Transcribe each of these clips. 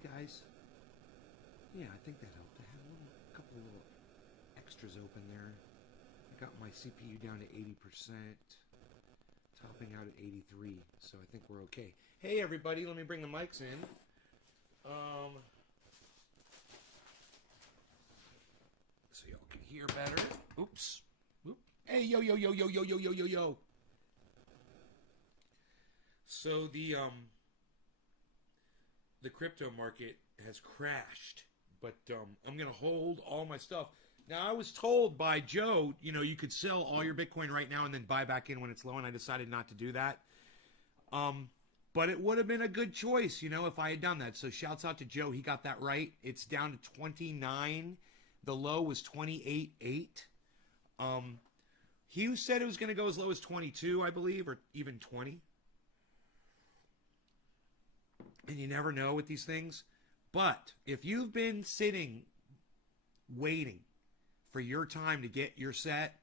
Hey guys. Yeah, I think that helped. I had a couple of little extras open there. I got my CPU down to 80%, topping out at 83, so I think we're okay. Hey everybody, let me bring the mics in. So y'all can hear better. Oops. Oop. Hey, yo, yo, yo, yo, yo, yo, yo, yo, yo. So the crypto market has crashed, but I'm gonna hold all my stuff. Now I was told by Joe, you could sell all your Bitcoin right now and then buy back in when it's low, and I decided not to do that. But it would have been a good choice, if I had done that. So shouts out to Joe, he got that right. It's down to 29. The low was 28.8. He said it was going to go as low as 22, I believe, or even 20. And you never know with these things. But if you've been sitting, waiting for your time to get your set,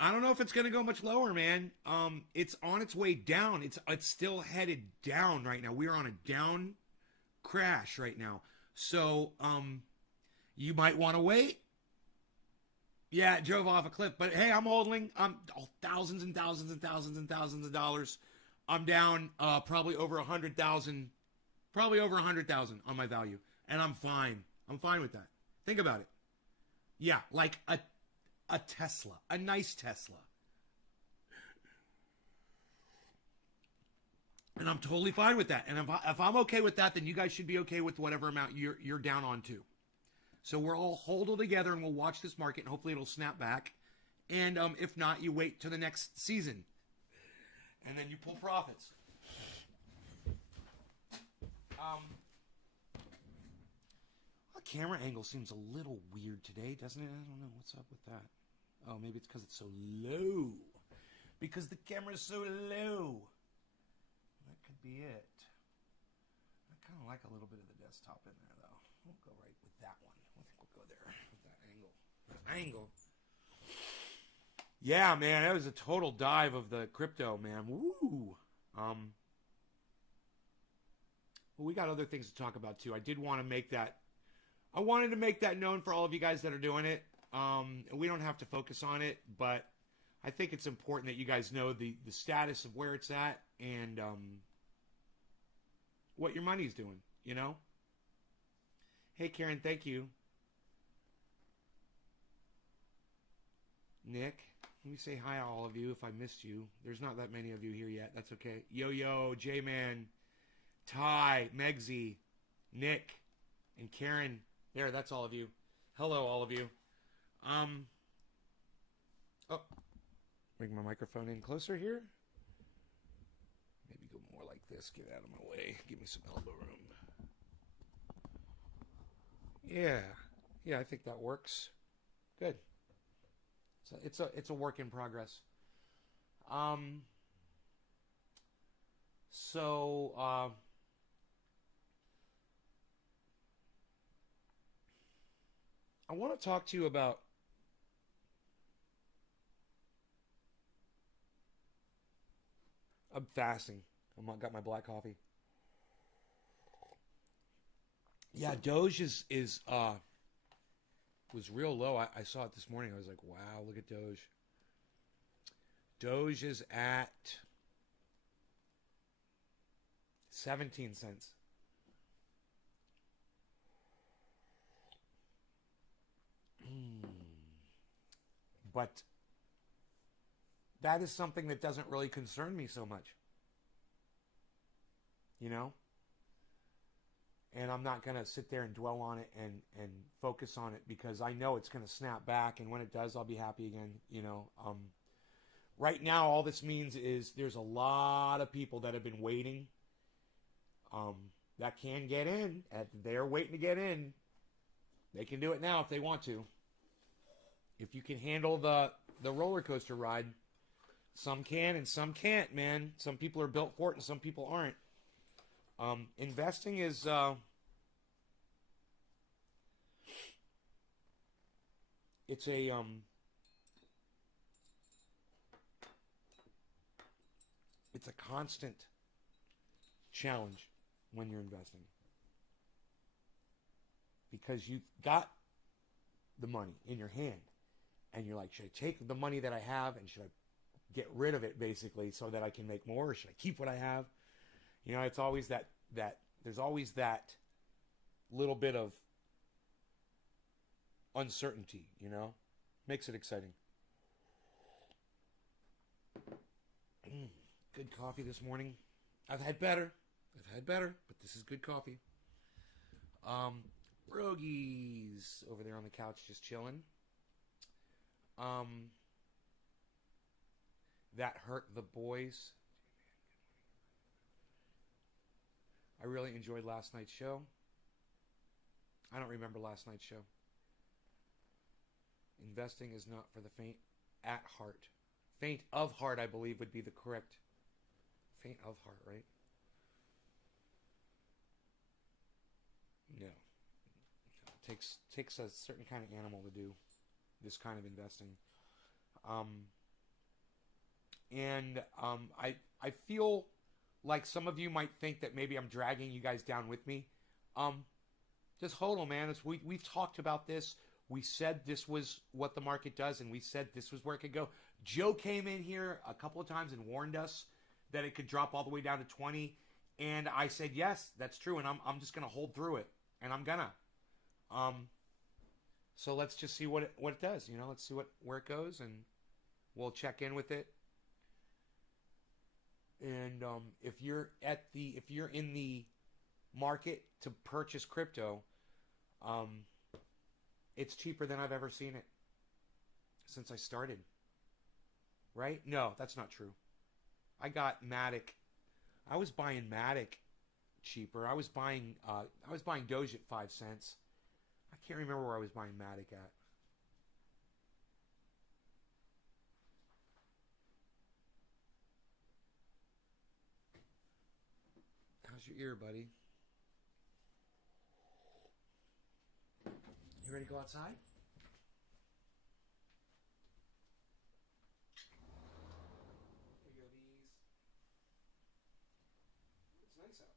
I don't know if it's going to go much lower, man. It's on its way down. It's still headed down right now. We are on a down crash right now. So you might want to wait. Yeah, it drove off a cliff. But hey, I'm holding. I'm thousands and thousands and thousands and thousands of dollars. I'm down probably over 100,000, probably over 100,000 on my value, and I'm fine. I'm fine with that. Think about it. Yeah, like a Tesla, a nice Tesla, and I'm totally fine with that. And if I'm okay with that, then you guys should be okay with whatever amount you're down on too. So we're all huddled together, and we'll watch this market, and hopefully it'll snap back. And if not, you wait till the next season. And then you pull profits. The camera angle seems a little weird today, doesn't it? I don't know. What's up with that? Oh, maybe it's because it's so low. Because the camera's so low. That could be it. I kind of like a little bit of the desktop in there, though. We'll go right with that one. I think we'll go there with that angle. That angle. Yeah, man, that was a total dive of the crypto, man. Woo! Well, we got other things to talk about too. I did want to make that. I wanted to make that known for all of you guys that are doing it. We don't have to focus on it, but I think it's important that you guys know the status of where it's at and what your money's doing. Hey, Karen, thank you. Nick. Let me say hi to all of you if I missed you. There's not that many of you here yet. That's okay. Yo-Yo, J-Man, Ty, Megsy, Nick, and Karen. There, that's all of you. Hello, all of you. Bring my microphone in closer here. Maybe go more like this. Get out of my way. Give me some elbow room. Yeah, I think that works. Good. It's a work in progress. I want to talk to you about I'm fasting. I got my black coffee. Yeah, Doge was real low. I saw it this morning. I was like, wow, look at Doge. Doge is at 17 cents. But that is something that doesn't really concern me so much. And I'm not going to sit there and dwell on it and focus on it because I know it's going to snap back. And when it does, I'll be happy again. Right now, all this means is there's a lot of people that have been waiting that can get in. They're waiting to get in. They can do it now if they want to. If you can handle the roller coaster ride, some can and some can't, man. Some people are built for it and some people aren't. Investing is it's a constant challenge. when you're investing. Because you've got the money in your hand. And you're like, should I take the money that I have and should I get rid of it basically so that I can make more? Or should I keep what I have? You know, it's always that there's always that little bit of uncertainty, you know? Makes it exciting. Good coffee this morning. I've had better, but this is good coffee. Rogies over there on the couch just chilling. That hurt the boys. I really enjoyed last night's show. I don't remember last night's show. Investing is not for the faint at heart. Faint of heart, I believe, would be the correct. Faint of heart, right? No. Takes a certain kind of animal to do this kind of investing. I feel like some of you might think that maybe I'm dragging you guys down with me. Just hold on, man. We've talked about this. We said this was what the market does, and we said this was where it could go. Joe came in here a couple of times and warned us that it could drop all the way down to 20, and I said yes, that's true, and I'm just gonna hold through it, and I'm gonna. So let's just see what it does. You know, let's see where it goes, and we'll check in with it. And if you're in the market to purchase crypto, it's cheaper than I've ever seen it since I started. Right? No, that's not true. I got Matic. I was buying Matic cheaper. I was buying Doge at 5 cents. I can't remember where I was buying Matic at. How's your ear, buddy? You ready to go outside? Here you go, bees. It's nice out.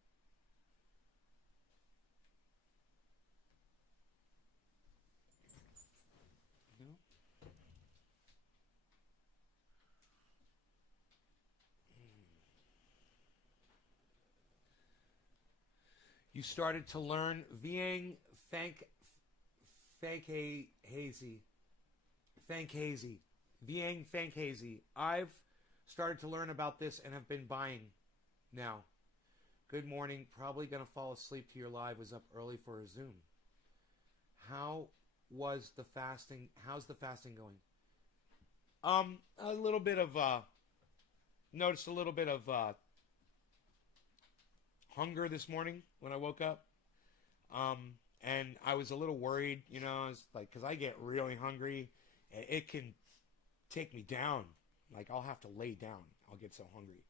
No? You started to learn Vieng Hazy. Vieng Hazy. I've started to learn about this and have been buying now. Good morning. Probably going to fall asleep to your live. Was up early for a Zoom. How's the fasting going? A little bit of noticed a little bit of hunger this morning when I woke up. And I was a little worried, you know, it's like, because I get really hungry, and it can take me down. Like, I'll have to lay down. I'll get so hungry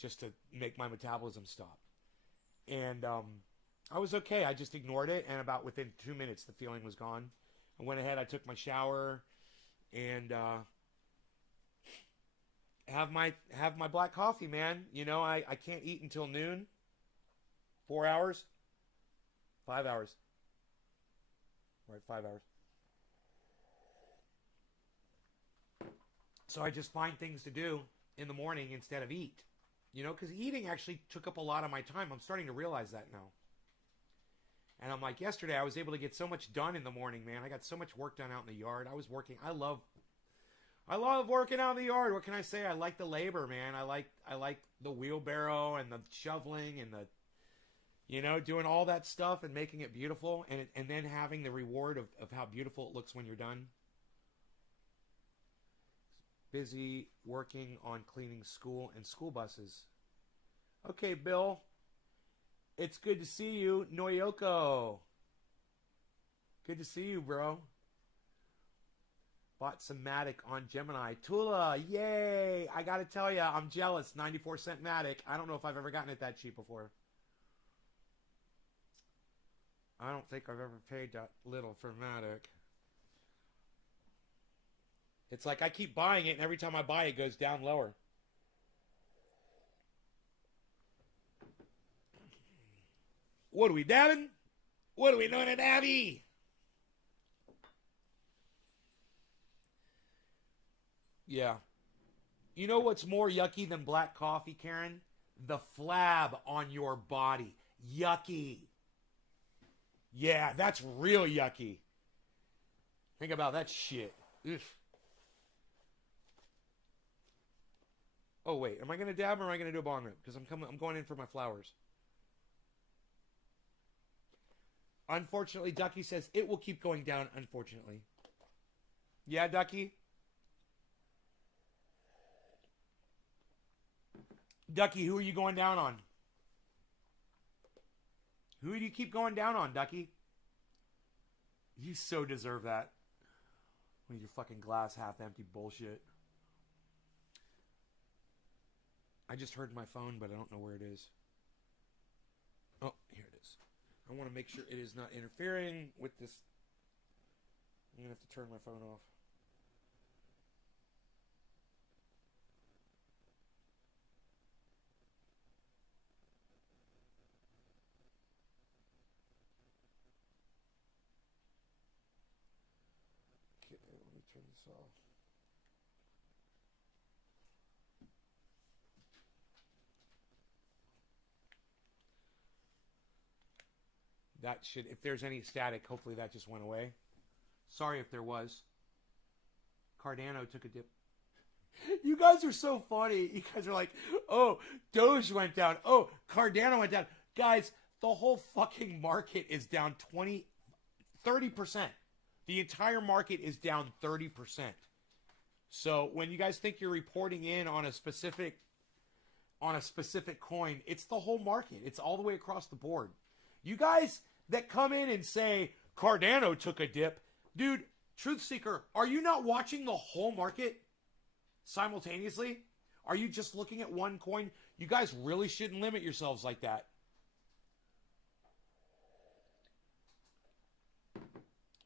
just to make my metabolism stop. And I was okay. I just ignored it, and about within 2 minutes, the feeling was gone. I went ahead, I took my shower, and have my black coffee, man. You know, I can't eat until noon. 4 hours? 5 hours. Right, 5 hours. So I just find things to do in the morning instead of eat. You know, because eating actually took up a lot of my time. I'm starting to realize that now. And I'm like, yesterday I was able to get so much done in the morning, man. I got so much work done out in the yard. I was working. I love working out in the yard. What can I say? I like the labor, man. I like the wheelbarrow and the shoveling and the, you know, doing all that stuff and making it beautiful, and then having the reward of how beautiful it looks when you're done. Busy working on cleaning school and school buses. Okay, Bill. It's good to see you. Noyoko. Good to see you, bro. Bought some Matic on Gemini. Tula, yay! I gotta tell you, I'm jealous. 94-cent Matic. I don't know if I've ever gotten it that cheap before. I don't think I've ever paid that little for Matic. It's like I keep buying it, and every time I buy it, it goes down lower. What are we dabbing? What are we doing at Abby? Yeah. You know what's more yucky than black coffee, Karen? The flab on your body. Yucky. Yeah, that's real yucky. Think about that shit. Ugh. Oh wait, am I gonna dab or am I gonna do a bong rip? Because I'm going in for my flowers. Unfortunately, Ducky says it will keep going down. Unfortunately, yeah, Ducky. Ducky, who are you going down on? Who do you keep going down on, Ducky? You so deserve that. With your fucking glass half empty bullshit. I just heard my phone, but I don't know where it is. Oh, here it is. I want to make sure it is not interfering with this. I'm going to have to turn my phone off. Okay, let me turn this off. That should, if there's any static, hopefully that just went away. Sorry if there was. Cardano took a dip. You guys are so funny. You guys are like, oh, Doge went down. Oh, Cardano went down. Guys, the whole fucking market is down 30%. The entire market is down 30%. So when you guys think you're reporting in on a specific coin, it's the whole market. It's all the way across the board. You guys that come in and say Cardano took a dip, dude, Truth Seeker, are you not watching the whole market simultaneously? Are you just looking at one coin? You guys really shouldn't limit yourselves like that.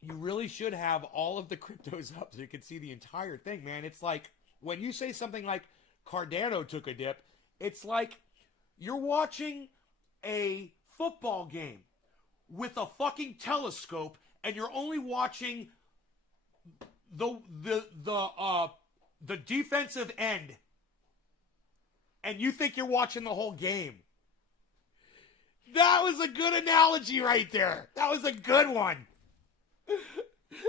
You really should have all of the cryptos up so you can see the entire thing, man. It's like when you say something like Cardano took a dip, it's like you're watching a football game with a fucking telescope and you're only watching the defensive end and you think you're watching the whole game. That was a good analogy right there. That was a good one.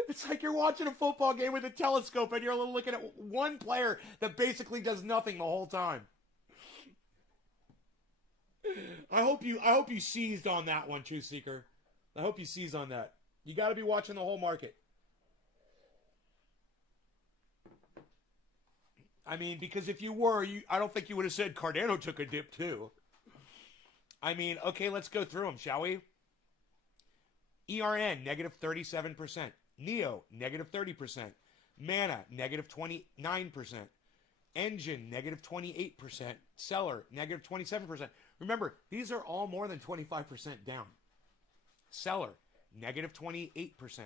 It's like you're watching a football game with a telescope and you're looking at one player that basically does nothing the whole time. I hope you seized on that one, Truth Seeker. I hope you seized on that. You got to be watching the whole market. I mean, because if you were, I don't think you would have said Cardano took a dip too. I mean, okay, let's go through them, shall we? ERN, negative 37%. NEO, negative 30%. Mana, negative 29%. Engine, negative 28%. Seller, negative 27%. Remember, these are all more than 25% down. Seller, negative 28%.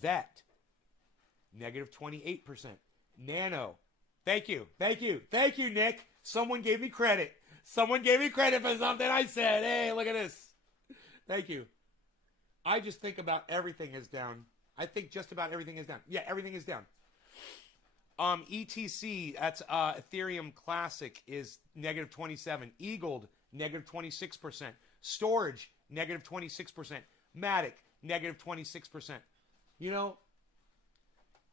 Vet, negative 28%. Nano, thank you, Nick. Someone gave me credit. Someone gave me credit for something I said. Hey, look at this. Thank you. I just think about everything is down. I think just about everything is down. Yeah, everything is down. ETC, that's Ethereum Classic, is negative 27. Eagled, negative 26%. Storage, negative 26%. Matic, negative 26%. You know,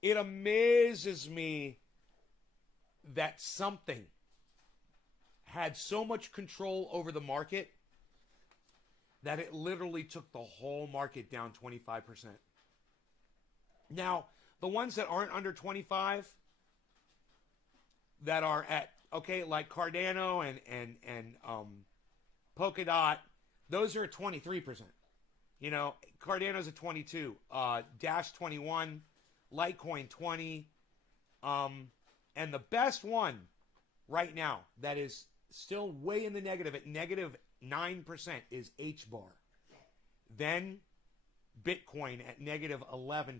it amazes me that something had so much control over the market that it literally took the whole market down 25%. Now, the ones that aren't under 25, that are at, okay, like Cardano and Polkadot, those are at 23%. You know, Cardano's at 22, Dash 21, Litecoin 20, and the best one right now that is still way in the negative at negative 9% is HBAR. Then Bitcoin at negative 11%.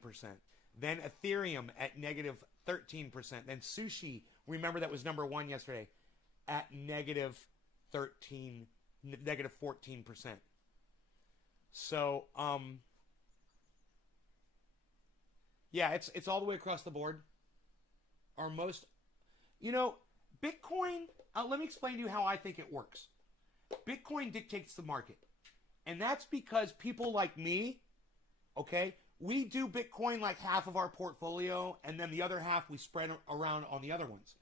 Then Ethereum at negative 13%. Then Sushi, remember that was number one yesterday, at negative 14%. So, yeah, it's all the way across the board. Our most, you know, Bitcoin. Let me explain to you how I think it works. Bitcoin dictates the market, and that's because people like me, okay, we do Bitcoin like half of our portfolio, and then the other half we spread around on the other ones.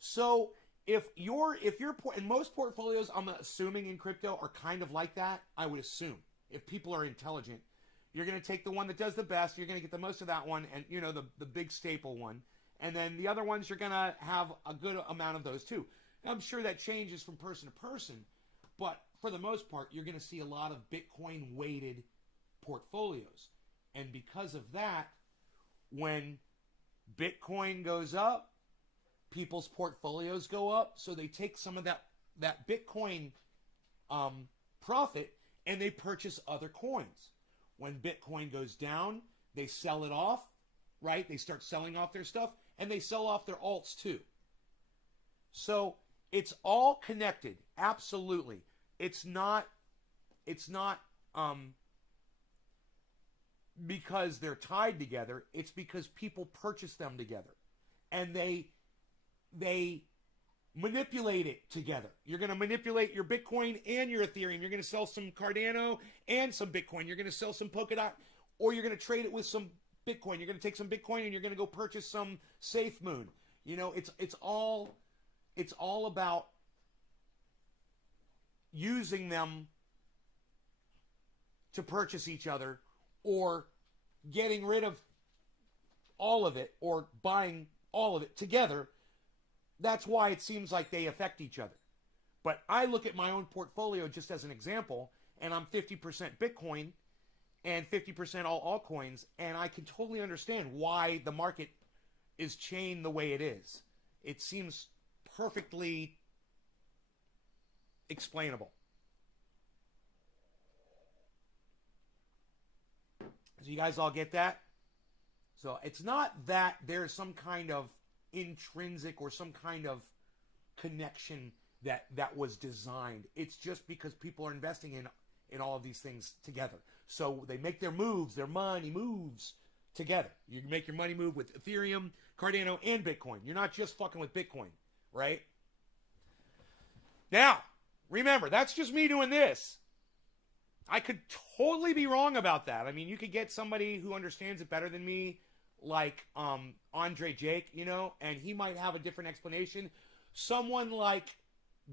So and most portfolios, I'm assuming in crypto are kind of like that. I would assume if people are intelligent, you're going to take the one that does the best. You're going to get the most of that one, and the big staple one, and then the other ones you're going to have a good amount of those too. I'm sure that changes from person to person, but for the most part, you're going to see a lot of Bitcoin weighted portfolios, and because of that, when Bitcoin goes up, people's portfolios go up, so they take some of that Bitcoin profit and they purchase other coins. When Bitcoin goes down, they sell it off, right? They start selling off their stuff, and they sell off their alts too. So it's all connected, absolutely. It's not because they're tied together. It's because people purchase them together, and they manipulate it together. You're going to manipulate your Bitcoin and your Ethereum. You're going to sell some Cardano and some Bitcoin. You're going to sell some Polkadot, or you're going to trade it with some Bitcoin. You're going to take some Bitcoin and you're going to go purchase some SafeMoon. It's all about using them to purchase each other, or getting rid of all of it, or buying all of it together. That's why it seems like they affect each other. But I look at my own portfolio just as an example, and I'm 50% Bitcoin and 50% all altcoins, and I can totally understand why the market is chained the way it is. It seems perfectly explainable. So you guys all get that? So it's not that there's some kind of intrinsic or some kind of connection that was designed. It's just because people are investing in all of these things together. So they make their money moves together. You can make your money move with Ethereum, Cardano, and Bitcoin. You're not just fucking with Bitcoin, right? Now, remember, that's just me doing this. I could totally be wrong about that. I mean, you could get somebody who understands it better than me, like Andre Jake, and he might have a different explanation. Someone like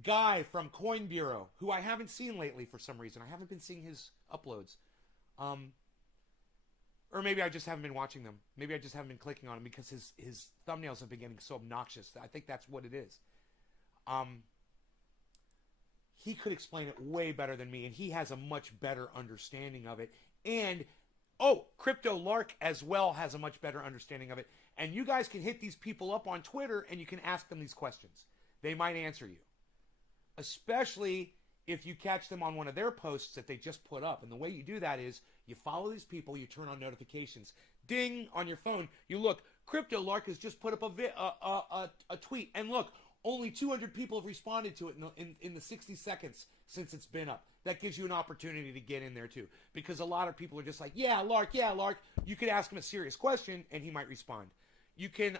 Guy from Coin Bureau, who I haven't seen lately for some reason. I haven't been seeing his uploads. Or maybe I just haven't been watching them. Maybe I just haven't been clicking on them because his thumbnails have been getting so obnoxious. I think that's what it is. He could explain it way better than me, and he has a much better understanding of it. And Crypto Lark as well has a much better understanding of it. And you guys can hit these people up on Twitter and you can ask them these questions. They might answer you. Especially if you catch them on one of their posts that they just put up. And the way you do that is you follow these people, you turn on notifications. Ding on your phone. You look, Crypto Lark has just put up a tweet. And look, only 200 people have responded to it in the 60 seconds since it's been up. That gives you an opportunity to get in there too. Because a lot of people are just like, yeah, Lark. You could ask him a serious question and he might respond. You can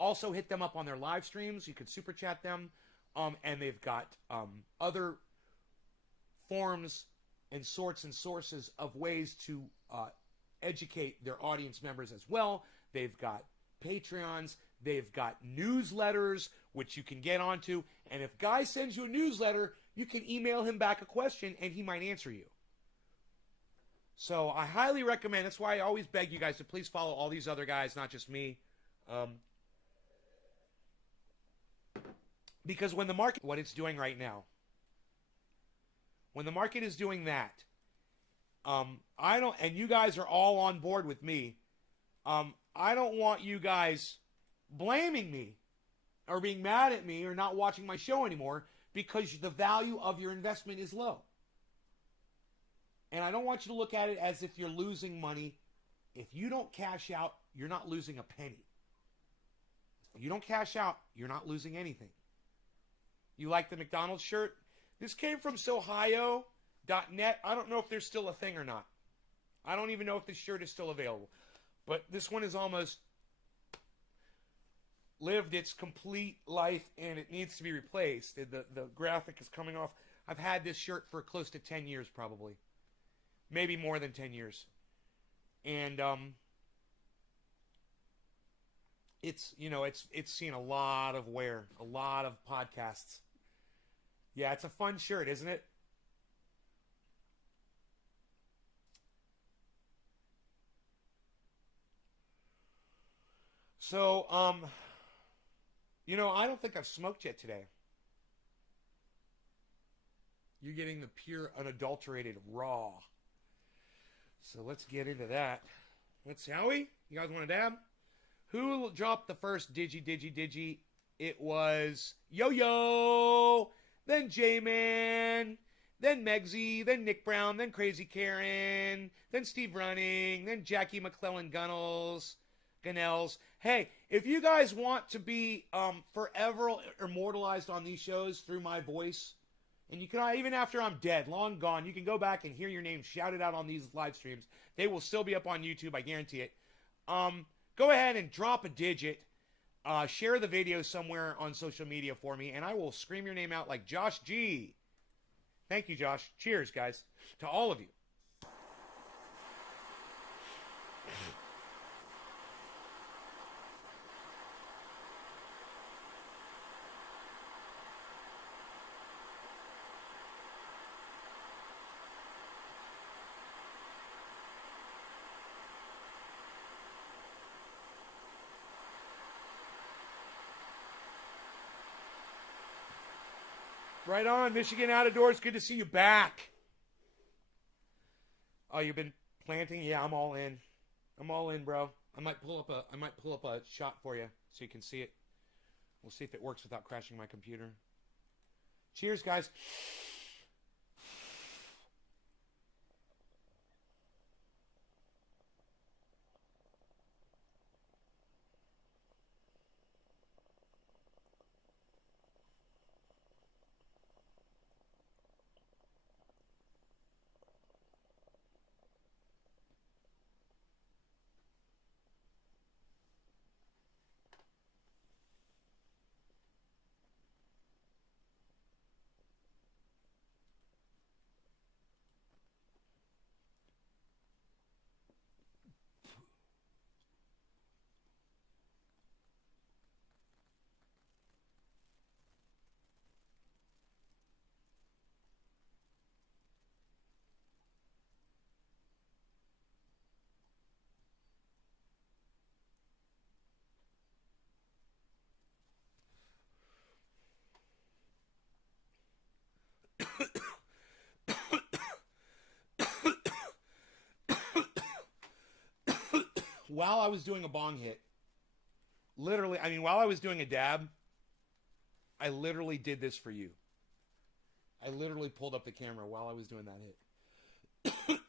also hit them up on their live streams. You can super chat them. And they've got other forms and sorts and sources of ways to educate their audience members as well. They've got Patreons. They've got newsletters, which you can get onto. And if Guy sends you a newsletter, you can email him back a question, and he might answer you. So I highly recommend. That's why I always beg you guys to please follow all these other guys, not just me. Because when the market, what it's doing right now, when the market is doing that, and you guys are all on board with me, I don't want you guys blaming me or being mad at me or not watching my show anymore because the value of your investment is low. And I don't want you to look at it as if you're losing money. If you don't cash out, you're not losing a penny. If you don't cash out, you're not losing anything. You like the McDonald's shirt? This came from Sohio. .net. I don't know if there's still a thing or not. I don't even know if this shirt is still available. But this one is almost lived its complete life, and it needs to be replaced. The graphic is coming off. I've had this shirt for close to 10 years, probably. Maybe more than 10 years. And it's seen a lot of wear, a lot of podcasts. Yeah, it's a fun shirt, isn't it? So, I don't think I've smoked yet today. You're getting the pure, unadulterated raw. So let's get into that. Let's see, Howie, you guys want to dab? Who dropped the first digi? It was Yo-Yo, then J-Man, then Megsy, then Nick Brown, then Crazy Karen, then Steve Running, then Jackie McClellan Gunnels. Hey, if you guys want to be forever immortalized on these shows through my voice, and you can, even after I'm dead, long gone, you can go back and hear your name shouted out on these live streams. They will still be up on YouTube, I guarantee it. Go ahead and drop a digit. Share the video somewhere on social media for me, and I will scream your name out like Josh G. Thank you, Josh. Cheers, guys, to all of you. Right on, Michigan Out of Doors. Good to see you back. Oh, you've been planting? Yeah, I'm all in. I'm all in, bro. I might pull up a shot for you so you can see it. We'll see if it works without crashing my computer. Cheers, guys. While I was doing a bong hit, literally, while I was doing a dab, I literally did this for you. I literally pulled up the camera while I was doing that hit.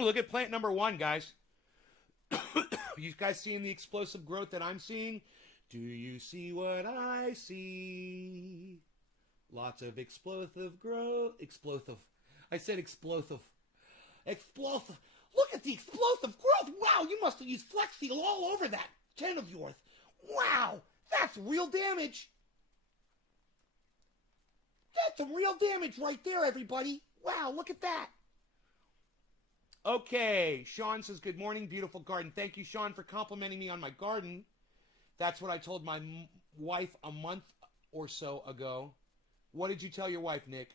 Look at plant number 1, guys. You guys seeing the explosive growth that I'm seeing? Do you see what I see? Lots of explosive growth. Explosive. I said explosive. Explosive. Look at the explosive growth. Wow, you must have used Flex Seal all over that 10 of yours. Wow, that's real damage. That's some real damage right there, everybody. Wow, look at that. Okay, Sean says, good morning, beautiful garden. Thank you, Sean, for complimenting me on my garden. That's what I told my wife a month or so ago. What did you tell your wife, Nick?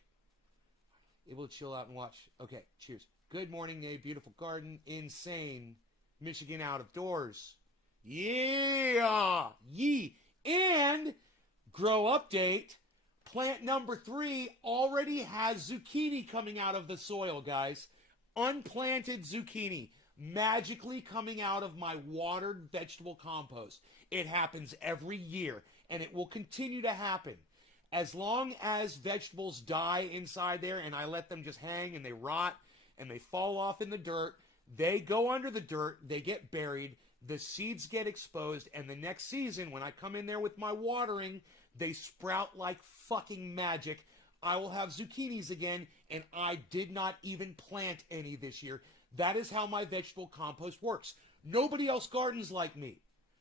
Able to chill out and watch. Okay, cheers. Good morning, Nate. Beautiful garden. Insane. Michigan Out of Doors. Yeah! Yee! And, grow update, plant number 3 already has zucchini coming out of the soil, guys. Unplanted zucchini. Magically coming out of my watered vegetable compost. It happens every year, and it will continue to happen. As long as vegetables die inside there and I let them just hang and they rot, and they fall off in the dirt, they go under the dirt, they get buried, the seeds get exposed, and the next season, when I come in there with my watering, they sprout like fucking magic. I will have zucchinis again, and I did not even plant any this year. That is how my vegetable compost works. Nobody else gardens like me.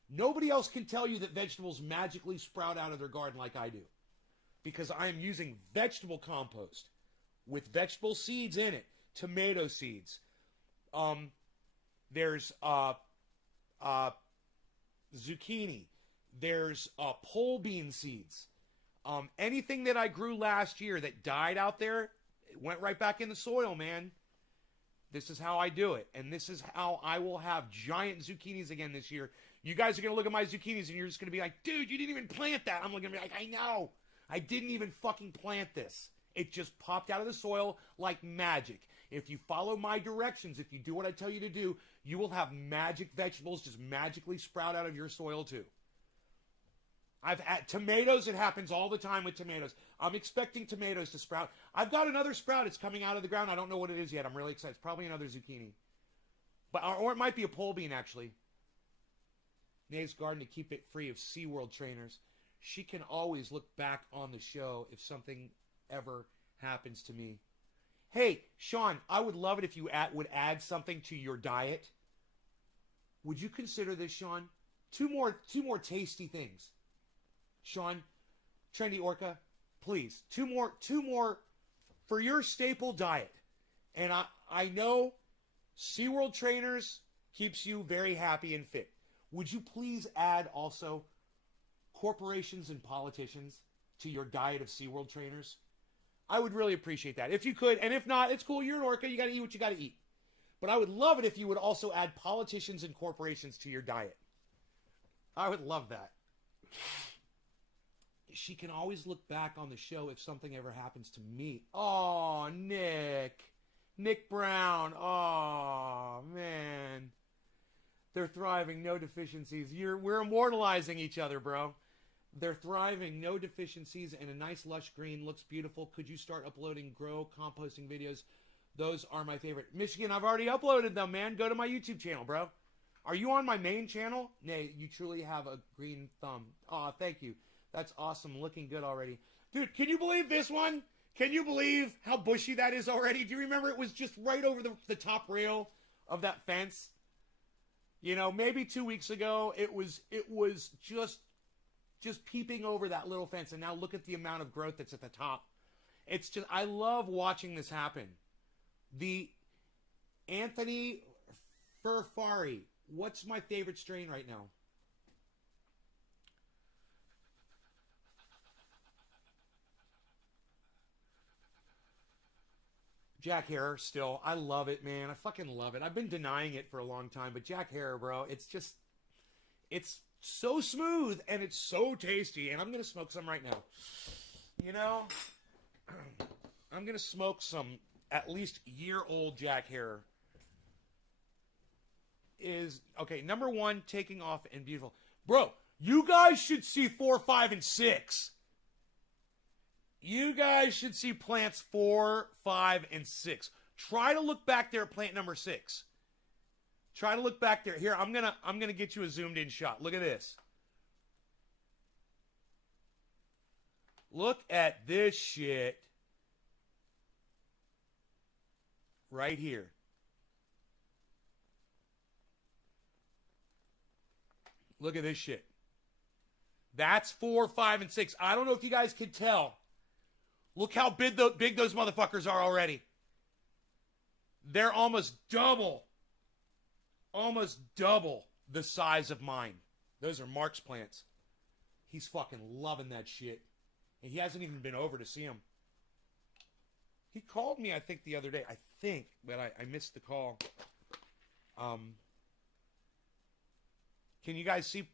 Nobody else can tell you that vegetables magically sprout out of their garden like I do. Because I am using vegetable compost with vegetable seeds in it. Tomato seeds. There's zucchini. There's pole bean seeds. Anything that I grew last year that died out there, it went right back in the soil, man. This is how I do it. And this is how I will have giant zucchinis again this year. You guys are going to look at my zucchinis and you're just going to be like, dude, you didn't even plant that. I'm going to be like, I know. I didn't even fucking plant this. It just popped out of the soil like magic. If you follow my directions, if you do what I tell you to do, you will have magic vegetables just magically sprout out of your soil too. I've had tomatoes. It happens all the time with tomatoes. I'm expecting tomatoes to sprout. I've got another sprout. It's coming out of the ground. I don't know what it is yet. I'm really excited. It's probably another zucchini. Or it might be a pole bean, actually. Nave's garden to keep it free of SeaWorld trainers. She can always look back on the show if something ever happens to me. Hey, Sean, I would love it if you would add something to your diet. Would you consider this, Sean? Two more tasty things. Sean, Trendy Orca, please. Two more for your staple diet. And I know SeaWorld trainers keeps you very happy and fit. Would you please add also corporations and politicians to your diet of SeaWorld trainers? I would really appreciate that. If you could, and if not, it's cool. You're an orca. You got to eat what you got to eat. But I would love it if you would also add politicians and corporations to your diet. I would love that. She can always look back on the show if something ever happens to me. Oh, Nick. Nick Brown. Oh, man. They're thriving, no deficiencies. We're immortalizing each other, bro. They're thriving, no deficiencies, and a nice lush green. Looks beautiful. Could you start uploading grow composting videos? Those are my favorite. Michigan, I've already uploaded them, man. Go to my YouTube channel, bro. Are you on my main channel? Nay, you truly have a green thumb. Aw, thank you. That's awesome. Looking good already. Dude, can you believe this one? Can you believe how bushy that is already? Do you remember it was just right over the top rail of that fence? You know, maybe 2 weeks ago, it was just peeping over that little fence, and now look at the amount of growth that's at the top. It's just, I love watching this happen. The Anthony Furfari, what's my favorite strain right now? Jack Herer still. I love it, man. I fucking love it. I've been denying it for a long time, but Jack Herer, bro, it's so smooth and it's so tasty. And I'm going to smoke some right now. You know, I'm going to smoke some at least year-old Jack Herer. Is, okay, number one, taking off and beautiful. Bro, you guys should see 4, 5, and 6. You guys should see plants 4, 5, and 6. Try to look back there at plant number 6. Try to look back there. Here, I'm gonna get you a zoomed in shot. Look at this. Look at this shit. Right here. Look at this shit. That's 4, 5, and 6. I don't know if you guys can tell. Look how big those motherfuckers are already. They're almost double the size of mine. Those are Mark's plants. He's fucking loving that shit. And he hasn't even been over to see him. He called me, I think, the other day. But I missed the call. Can you guys see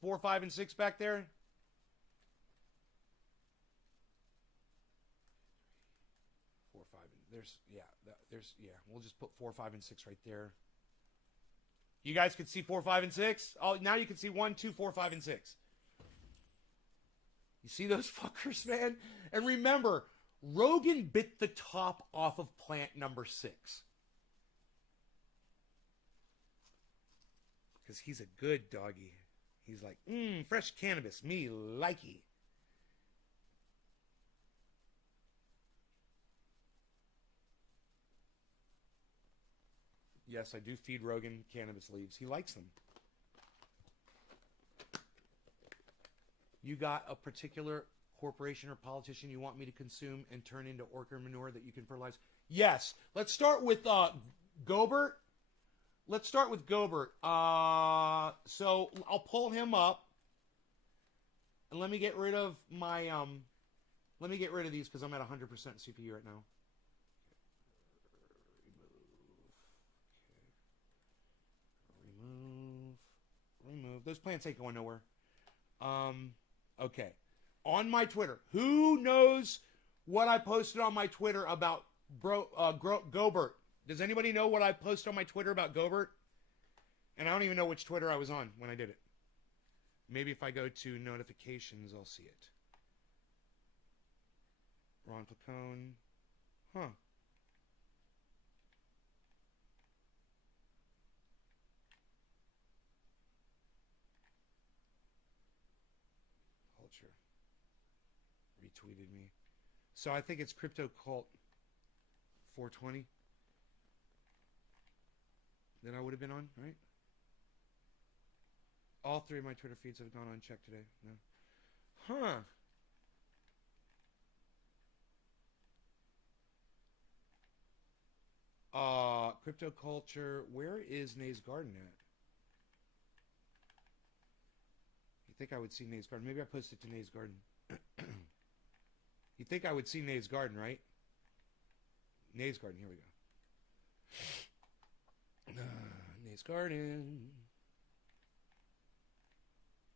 4, 5, and 6 back there? We'll just put 4, 5, and 6 right there. You guys can see 4, 5, and 6? Oh, now you can see 1, 2, 4, 5, and 6. You see those fuckers, man? And remember, Rogan bit the top off of plant number 6. Because he's a good doggy. He's like, fresh cannabis, me likey. Yes, I do feed Rogan cannabis leaves. He likes them. You got a particular corporation or politician you want me to consume and turn into orca manure that you can fertilize? Yes. Let's start with Gobert. Let's start with Gobert. So I'll pull him up. And let me get rid of my let me get rid of these because I'm at 100% CPU right now. Remove. Those plants ain't going nowhere. Okay. On my Twitter, who knows what I posted on my Twitter about Gobert? Does anybody know what I posted on my Twitter about Gobert? And I don't even know which Twitter I was on when I did it. Maybe if I go to notifications, I'll see it. Ron Placone. Huh. Culture. Retweeted me. So I think it's Crypto Cult 420 that I would have been on, right? All three of my Twitter feeds have gone unchecked today. No. Huh. Crypto Culture. Where is Nays Garden at? You think I would see Nays Garden? Maybe I posted to Nays Garden. You think I would see Nays Garden, right? Nays Garden. Here we go. Nays Garden.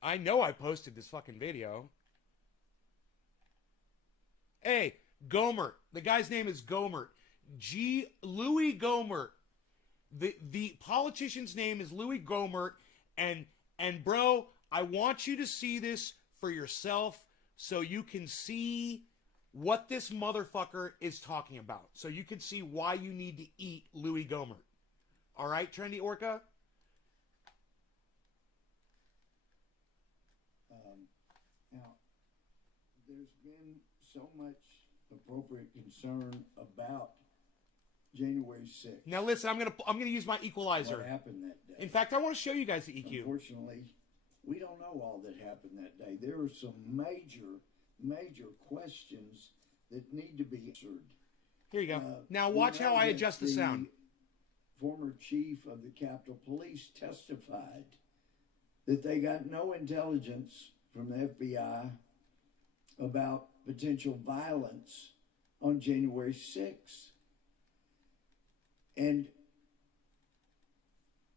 I know I posted this fucking video. Hey, Gohmert. The guy's name is Gohmert. Louis Gohmert. The politician's name is Louis Gohmert. And bro, I want you to see this for yourself so you can see what this motherfucker is talking about. So you can see why you need to eat Louis Gohmert. All right, Trendy Orca? Now, there's been so much appropriate concern about January 6th. Now listen, I'm gonna use my equalizer. What happened that day? In fact, I want to show you guys the EQ. Unfortunately, we don't know all that happened that day. There are some major questions that need to be answered. Here you go. Now watch how I adjust the sound. Former chief of the Capitol Police testified that they got no intelligence from the FBI about potential violence on January 6th. And,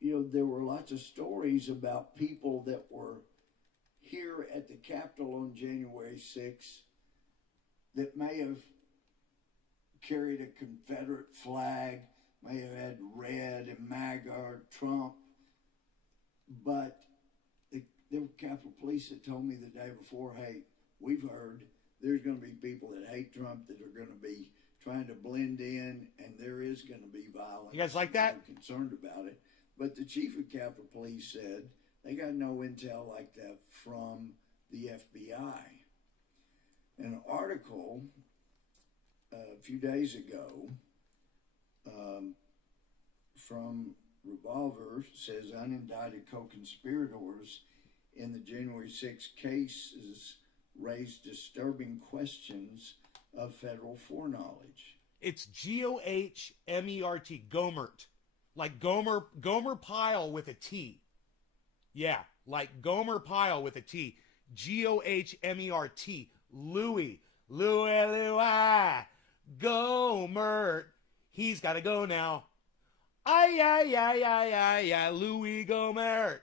you know, there were lots of stories about people that were here at the Capitol on January 6th that may have carried a Confederate flag, may have had red and MAGA or Trump, but there were Capitol Police that told me the day before, hey, we've heard there's going to be people that hate Trump that are going to be trying to blend in, and there is going to be violence. You guys like that? I'm concerned about it. But the chief of Capitol Police said they got no intel like that from the FBI. An article a few days ago from Revolver says unindicted co-conspirators in the January 6 cases raised disturbing questions of federal foreknowledge. It's Gohmert, Gohmert, like Gomer Pyle with a T. Yeah, like Gomer Pyle with a T. Gohmert, Louis Gohmert. He's got to go now. Ay, Louis Gohmert.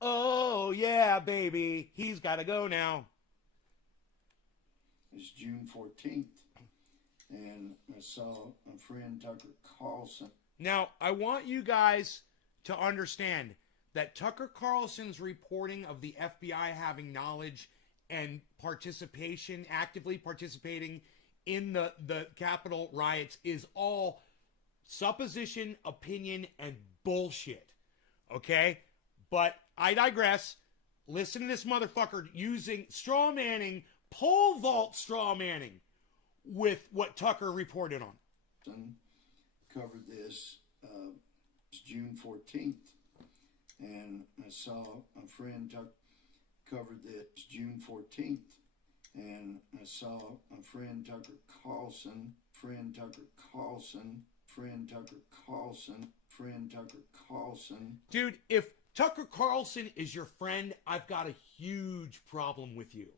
Oh yeah, baby, he's got to go now. It's June 14th, and I saw my friend Tucker Carlson. Now, I want you guys to understand that Tucker Carlson's reporting of the FBI having knowledge and participation, actively participating in the Capitol riots is all supposition, opinion, and bullshit. Okay? But I digress. Listen to this motherfucker using straw manning, pole vault straw manning with what Tucker reported on. Covered this It's June 14th, and I saw a friend covered this June 14th, and I saw a friend Tucker Carlson, friend Tucker Carlson, friend Tucker Carlson, friend Tucker Carlson. Dude, if Tucker Carlson is your friend, I've got a huge problem with you.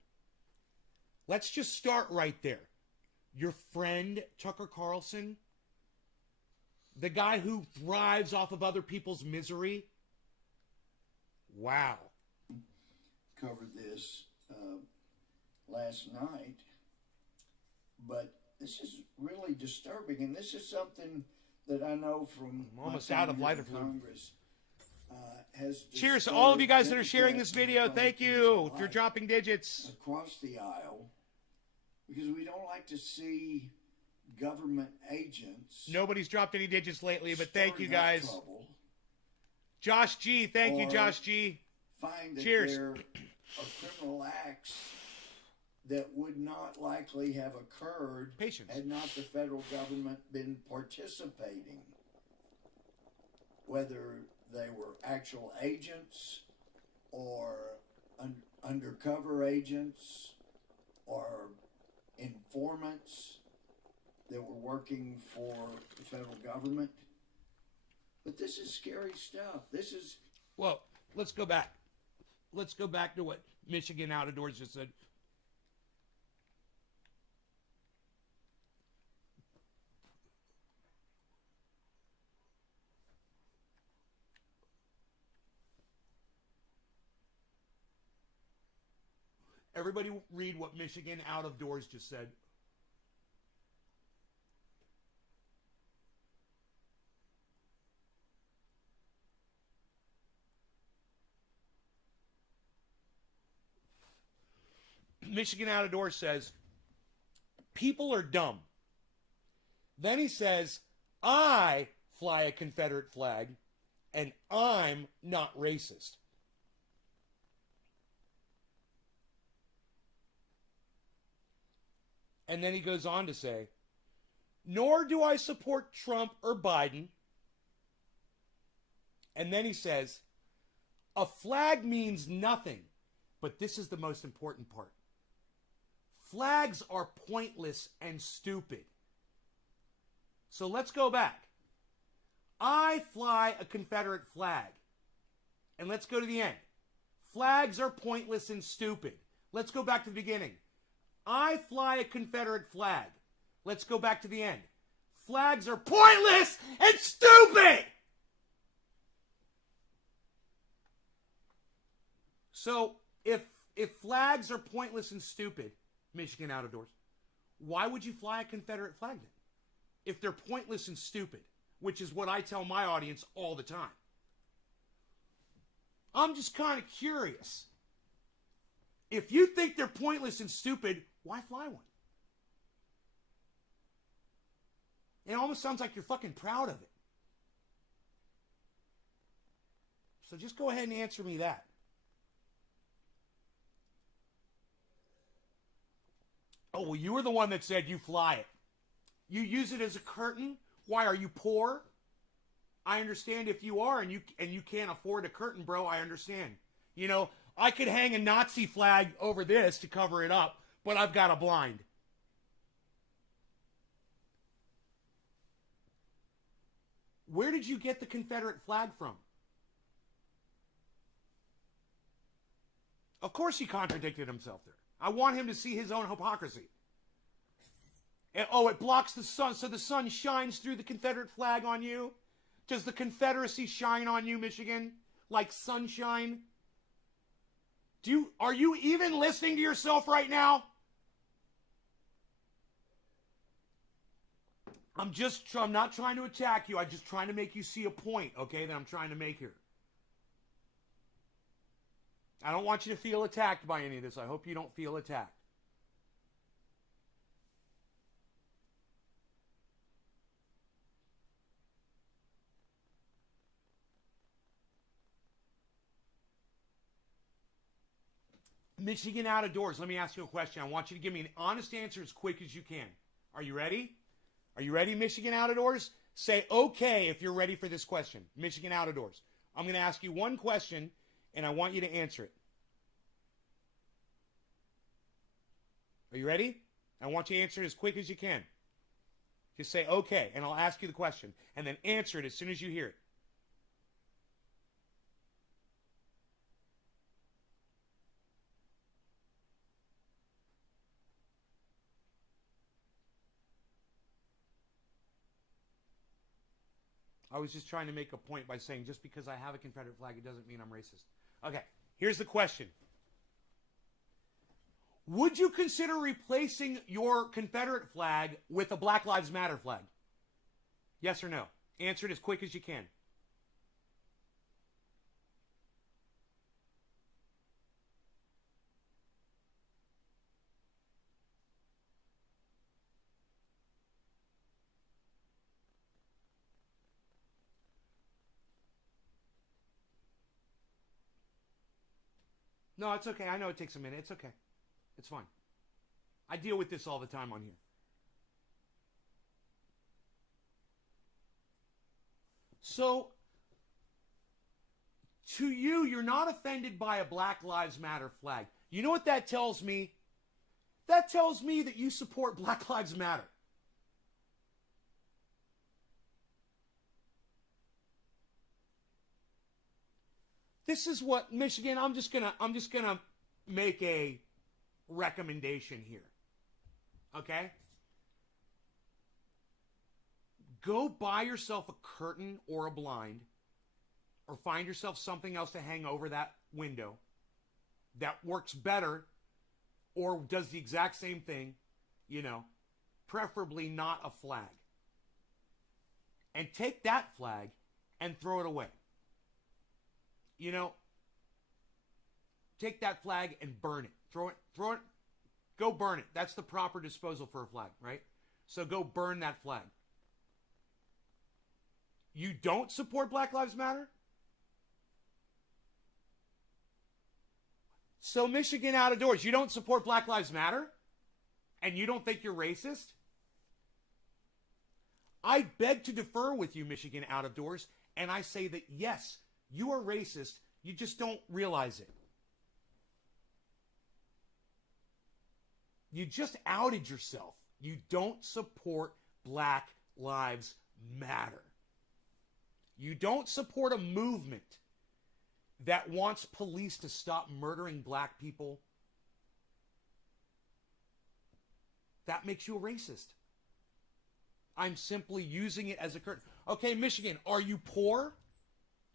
Let's just start right there. Your friend, Tucker Carlson, the guy who thrives off of other people's misery. Wow. Covered this last night, but this is really disturbing, and this is something that I know from I'm almost out of lighter fluid. Congress. Has Cheers to all of you guys that are disturbed sharing this video. Thank you for life dropping digits. across the aisle, because we don't like to see government agents. Nobody's dropped any digits lately, but thank you stirring up guys. trouble, Josh G, thank you, or Josh G. find that Cheers. there are criminal acts that would not likely have occurred Patience. had not the federal government been participating, whether they were actual agents or undercover agents or informants that were working for the federal government. But this is scary stuff. This is Well, let's go back. Let's go back to what Michigan Out of Doors just said. Everybody read what Michigan Out of Doors just said. Michigan Out of Doors says, people are dumb. Then he says, I fly a Confederate flag, and I'm not racist. And then he goes on to say, nor do I support Trump or Biden. And then he says, a flag means nothing, but this is the most important part. Flags are pointless and stupid. So let's go back. I fly a Confederate flag. And let's go to the end. Flags are pointless and stupid. Let's go back to the beginning. I fly a Confederate flag. Let's go back to the end. Flags are pointless and stupid! So, if flags are pointless and stupid, Michigan Out of Doors, why would you fly a Confederate flag then? If they're pointless and stupid, which is what I tell my audience all the time. I'm just kind of curious. If you think they're pointless and stupid, why fly one? It almost sounds like you're fucking proud of it. So just go ahead and answer me that. Oh, well, you were the one that said you fly it. You use it as a curtain? Why, are you poor? I understand if you are and you can't afford a curtain, bro, I understand. You know, I could hang a Nazi flag over this to cover it up, but I've got a blind. Where did you get the Confederate flag from? Of course he contradicted himself there. I want him to see his own hypocrisy. And, oh, it blocks the sun, so the sun shines through the Confederate flag on you? Does the Confederacy shine on you, Michigan? Like sunshine? Are you even listening to yourself right now? I'm not trying to attack you. I'm just trying to make you see a point, okay, that I'm trying to make here. I don't want you to feel attacked by any of this. I hope you don't feel attacked. Michigan Out of Doors, let me ask you a question. I want you to give me an honest answer as quick as you can. Are you ready? Are you ready, Michigan Out of Doors? Say okay if you're ready for this question. Michigan Out of Doors. I'm going to ask you one question, and I want you to answer it. Are you ready? I want you to answer it as quick as you can. Just say okay, and I'll ask you the question, and then answer it as soon as you hear it. I was just trying to make a point by saying just because I have a Confederate flag, it doesn't mean I'm racist. Okay, here's the question. Would you consider replacing your Confederate flag with a Black Lives Matter flag? Yes or no? Answer it as quick as you can. No, it's okay. I know it takes a minute. It's okay. It's fine. I deal with this all the time on here. So, to you, you're not offended by a Black Lives Matter flag. You know what that tells me? That tells me that you support Black Lives Matter. This is what Michigan, I'm just gonna make a recommendation here. Okay? Go buy yourself a curtain or a blind, or find yourself something else to hang over that window that works better or does the exact same thing, preferably not a flag. And take that flag and throw it away. Take that flag and burn it. Throw it, go burn it. That's the proper disposal for a flag, right? So go burn that flag. You don't support Black Lives Matter? So Michigan Out of Doors, you don't support Black Lives Matter? And you don't think you're racist? I beg to differ with you, Michigan Out of Doors, and I say that yes, you are racist, you just don't realize it. You just outed yourself. You don't support Black Lives Matter. You don't support a movement that wants police to stop murdering black people. That makes you a racist. I'm simply using it as a curtain. Okay, Michigan, are you poor?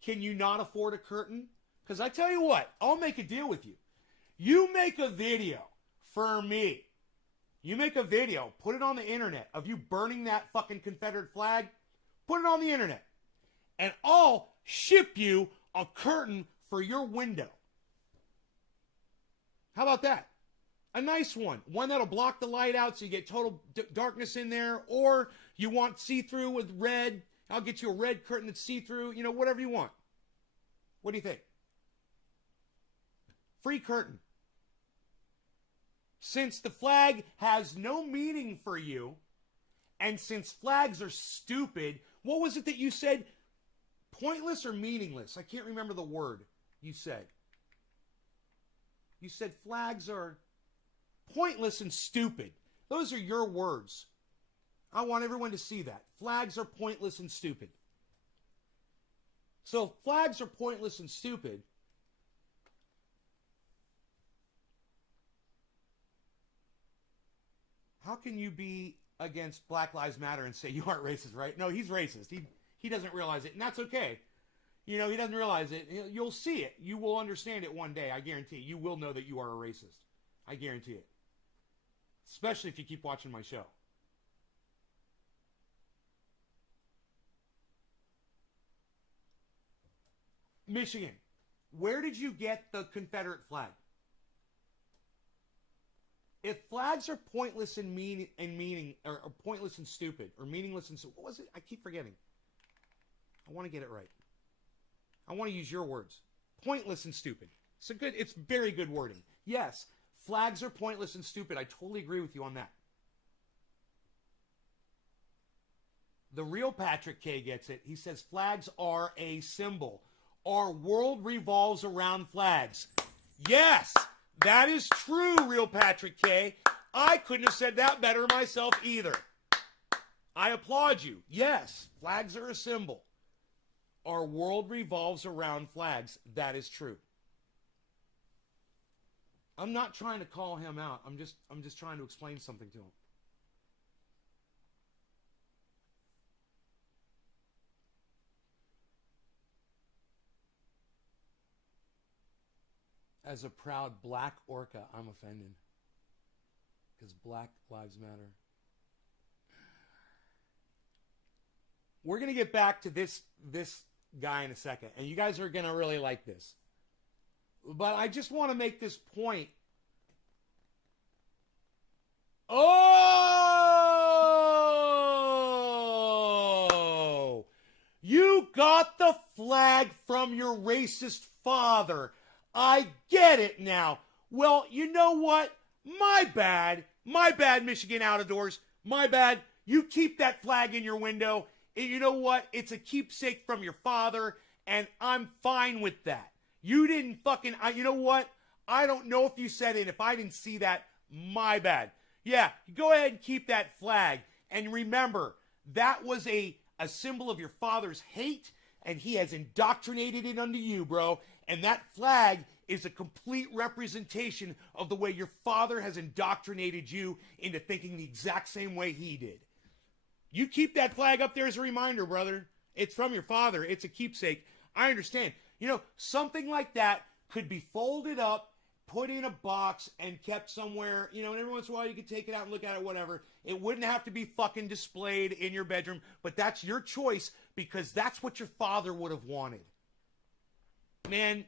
Can you not afford a curtain? Because I tell you what, I'll make a deal with you. You make a video for me. You make a video, put it on the internet of you burning that fucking Confederate flag. Put it on the internet. And I'll ship you a curtain for your window. How about that? A nice one. One that'll block the light out so you get total darkness in there. Or you want see-through with red. I'll get you a red curtain that's see-through. Whatever you want. What do you think? Free curtain. Since the flag has no meaning for you, and since flags are stupid, what was it that you said? Pointless or meaningless? I can't remember the word you said. You said flags are pointless and stupid. Those are your words. I want everyone to see that. Flags are pointless and stupid. So if flags are pointless and stupid, how can you be against Black Lives Matter and say you aren't racist, right? No, he's racist. He doesn't realize it, and that's okay. He doesn't realize it. You'll see it. You will understand it one day, I guarantee. You will know that you are a racist. I guarantee it. Especially if you keep watching my show. Michigan, where did you get the Confederate flag? If flags are pointless and meaning, or pointless and stupid, or meaningless and what was it? I keep forgetting. I want to get it right. I want to use your words. Pointless and stupid. It's very good wording. Yes, flags are pointless and stupid. I totally agree with you on that. The real Patrick K gets it. He says flags are a symbol. Our world revolves around flags. Yes, that is true, real Patrick K. I couldn't have said that better myself either. I applaud you. Yes, flags are a symbol. Our world revolves around flags. That is true. I'm not trying to call him out. I'm just trying to explain something to him. As a proud black orca, I'm offended. Because Black Lives Matter. We're going to get back to this guy in a second. And you guys are going to really like this. But I just want to make this point. Oh! You got the flag from your racist father. I get it now. Well, you know what? My bad. My bad, Michigan Out of Doors. My bad. You keep that flag in your window. And you know what? It's a keepsake from your father, and I'm fine with that. You didn't fucking... you know what? I don't know if you said it. If I didn't see that, my bad. Yeah, go ahead and keep that flag. And remember, that was a symbol of your father's hate, and he has indoctrinated it unto you, bro. And that flag is a complete representation of the way your father has indoctrinated you into thinking the exact same way he did. You keep that flag up there as a reminder, brother. It's from your father. It's a keepsake. I understand. You know, something like that could be folded up, put in a box, and kept somewhere, you know, and every once in a while you could take it out and look at it, whatever. It wouldn't have to be fucking displayed in your bedroom, but that's your choice because that's what your father would have wanted. Man,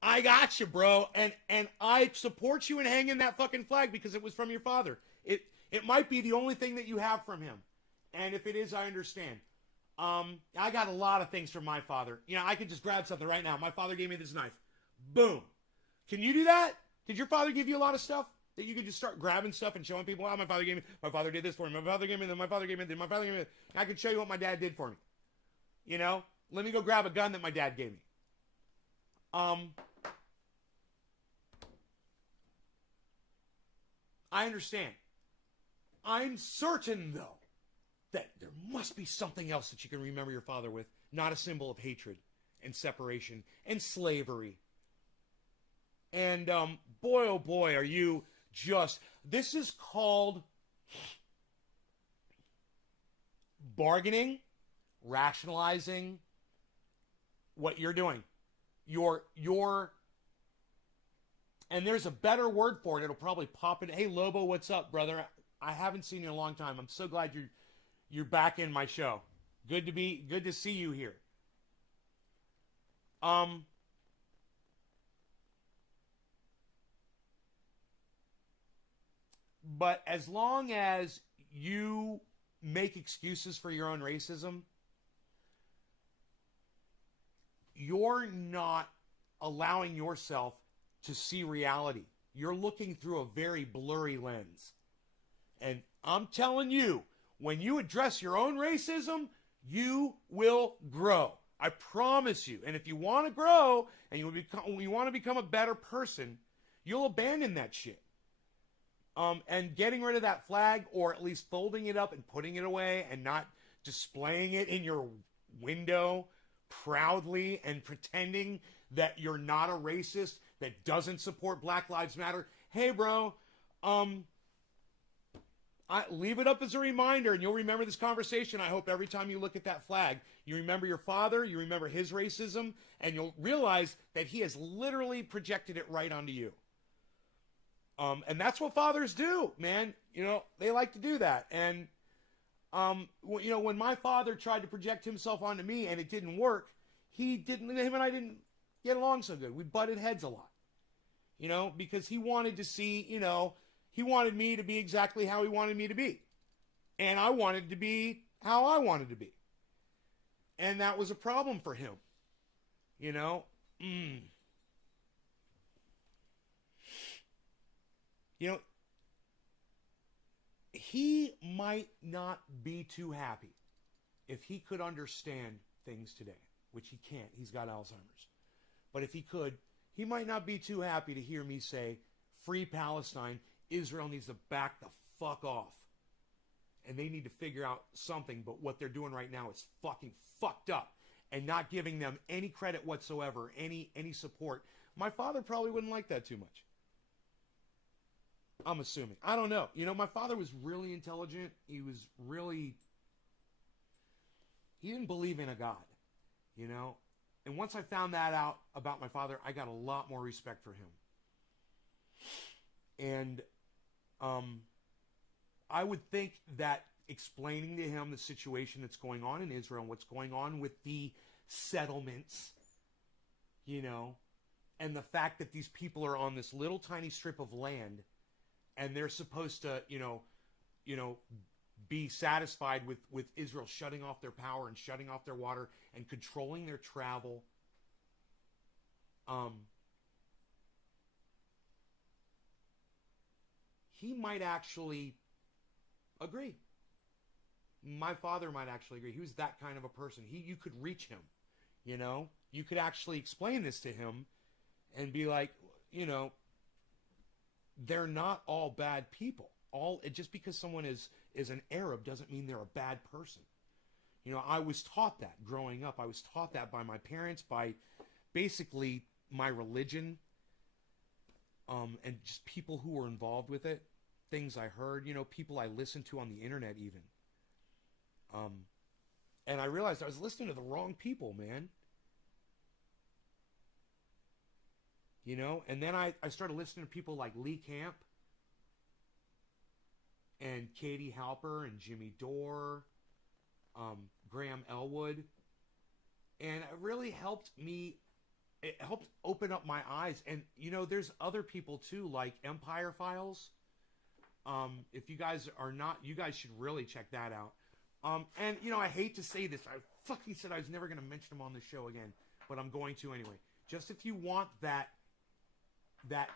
I got you, bro, and I support you in hanging that fucking flag because it was from your father. It might be the only thing that you have from him, and if it is, I understand. I got a lot of things from my father. You know, I could just grab something right now. My father gave me this knife. Boom. Can you do that? Did your father give you a lot of stuff that you could just start grabbing stuff and showing people, oh, my father gave me, my father did this for me, my father gave me, then my father gave me, then my father gave me. I could show you what my dad did for me. You know, let me go grab a gun that my dad gave me. I understand. I'm certain, though, that there must be something else that you can remember your father with, not a symbol of hatred and separation and slavery. And boy, oh boy, are you just... This is called bargaining, rationalizing what you're doing. And there's a better word for it. It'll probably pop in. Hey, Lobo, what's up, brother? I haven't seen you in a long time. I'm so glad you're back in my show. Good to see you here. But as long as you make excuses for your own racism, you're not allowing yourself to see reality. You're looking through a very blurry lens. And I'm telling you, when you address your own racism, you will grow. I promise you. And if you want to grow and you want to become a better person, you'll abandon that shit. And getting rid of that flag, or at least folding it up and putting it away and not displaying it in your window proudly and pretending that you're not a racist that doesn't support Black Lives Matter. Hey, bro, leave it up as a reminder, and you'll remember this conversation. I hope every time you look at that flag, you remember your father, you remember his racism, and you'll realize that he has literally projected it right onto you. And that's what fathers do, man. You know, they like to do that. And, you know, when my father tried to project himself onto me and it didn't work, him and I didn't get along so good. We butted heads a lot, you know, because he wanted to see, you know, he wanted me to be exactly how he wanted me to be. And I wanted to be how I wanted to be. And that was a problem for him, you know. You know, he might not be too happy if he could understand things today, which he can't, he's got Alzheimer's. But if he could, he might not be too happy to hear me say, free Palestine, Israel needs to back the fuck off. And they need to figure out something, but what they're doing right now is fucking fucked up. And not giving them any credit whatsoever, any support. My father probably wouldn't like that too much. I'm assuming. I don't know. You know, my father was really intelligent. He didn't believe in a God, you know. And once I found that out about my father, I got a lot more respect for him. And I would think that explaining to him the situation that's going on in Israel and what's going on with the settlements, you know, and the fact that these people are on this little tiny strip of land and they're supposed to, you know, be satisfied with Israel shutting off their power and shutting off their water and controlling their travel. He might actually agree. My father might actually agree. He was that kind of a person. You could reach him, you know. You could actually explain this to him and be like, you know, they're not all bad people. Just because someone is an Arab doesn't mean they're a bad person. You know, I was taught that growing up. I was taught that by my parents, by basically my religion, and just people who were involved with it. Things I heard, you know, people I listened to on the internet even. And I realized I was listening to the wrong people, man. You know, and then I started listening to people like Lee Camp and Katie Halper and Jimmy Dore, Graham Elwood. And it really helped me. It helped open up my eyes. And, you know, there's other people too, like Empire Files. If you guys are not, you guys should really check that out. And, you know, I hate to say this. I fucking said I was never going to mention them on the show again, but I'm going to anyway. Just if you want that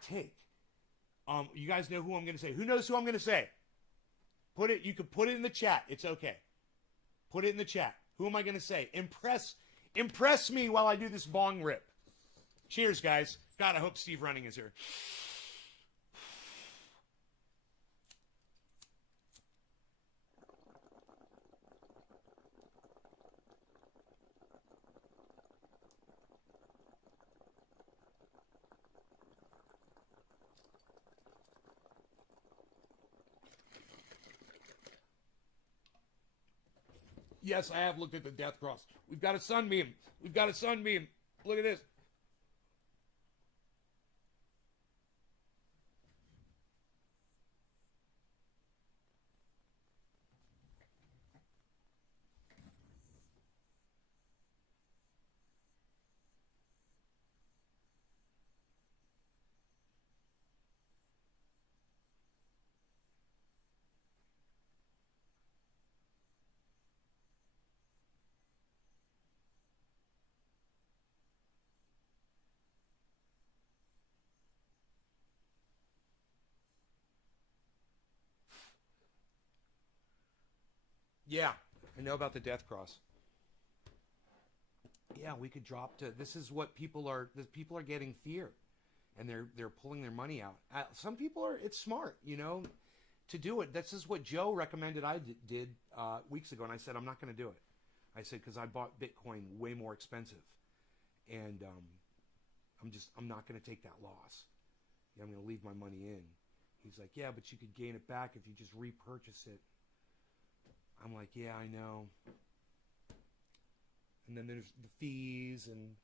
take. You guys know who I'm going to say. Who knows who I'm going to say? You can put it in the chat. It's okay. Put it in the chat. Who am I going to say? Impress me while I do this bong rip. Cheers, guys. God, I hope Steve Running is here. Yes, I have looked at the death cross. We've got a sunbeam. We've got a sunbeam. Look at this. Yeah, I know about the death cross. Yeah, we could drop to. This is what people are. People are getting fear, and they're pulling their money out. Some people are. It's smart, you know, to do it. This is what Joe recommended I did weeks ago, and I said I'm not going to do it. I said because I bought Bitcoin way more expensive, and I'm not going to take that loss. Yeah, I'm going to leave my money in. He's like, yeah, but you could gain it back if you just repurchase it. I'm like, yeah, I know. And then there's the fees, and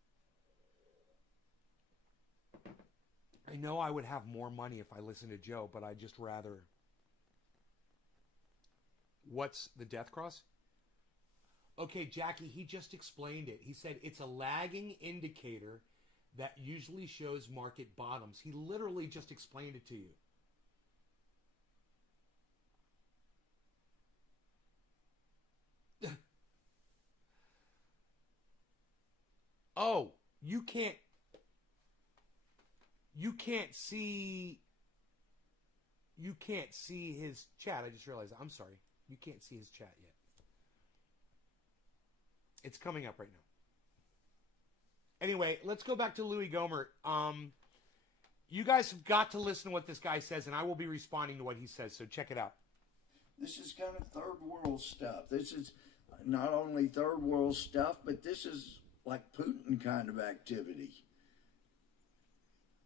I know I would have more money if I listened to Joe, but I'd just rather. What's the death cross? Okay, Jackie, he just explained it. He said it's a lagging indicator that usually shows market bottoms. He literally just explained it to you. Oh, you can't see his chat. I just realized. I'm sorry. You can't see his chat yet. It's coming up right now. Anyway, let's go back to Louis Gohmert. You guys have got to listen to what this guy says, and I will be responding to what he says, so check it out. This is kind of third world stuff. This is not only third world stuff, but this is like Putin kind of activity.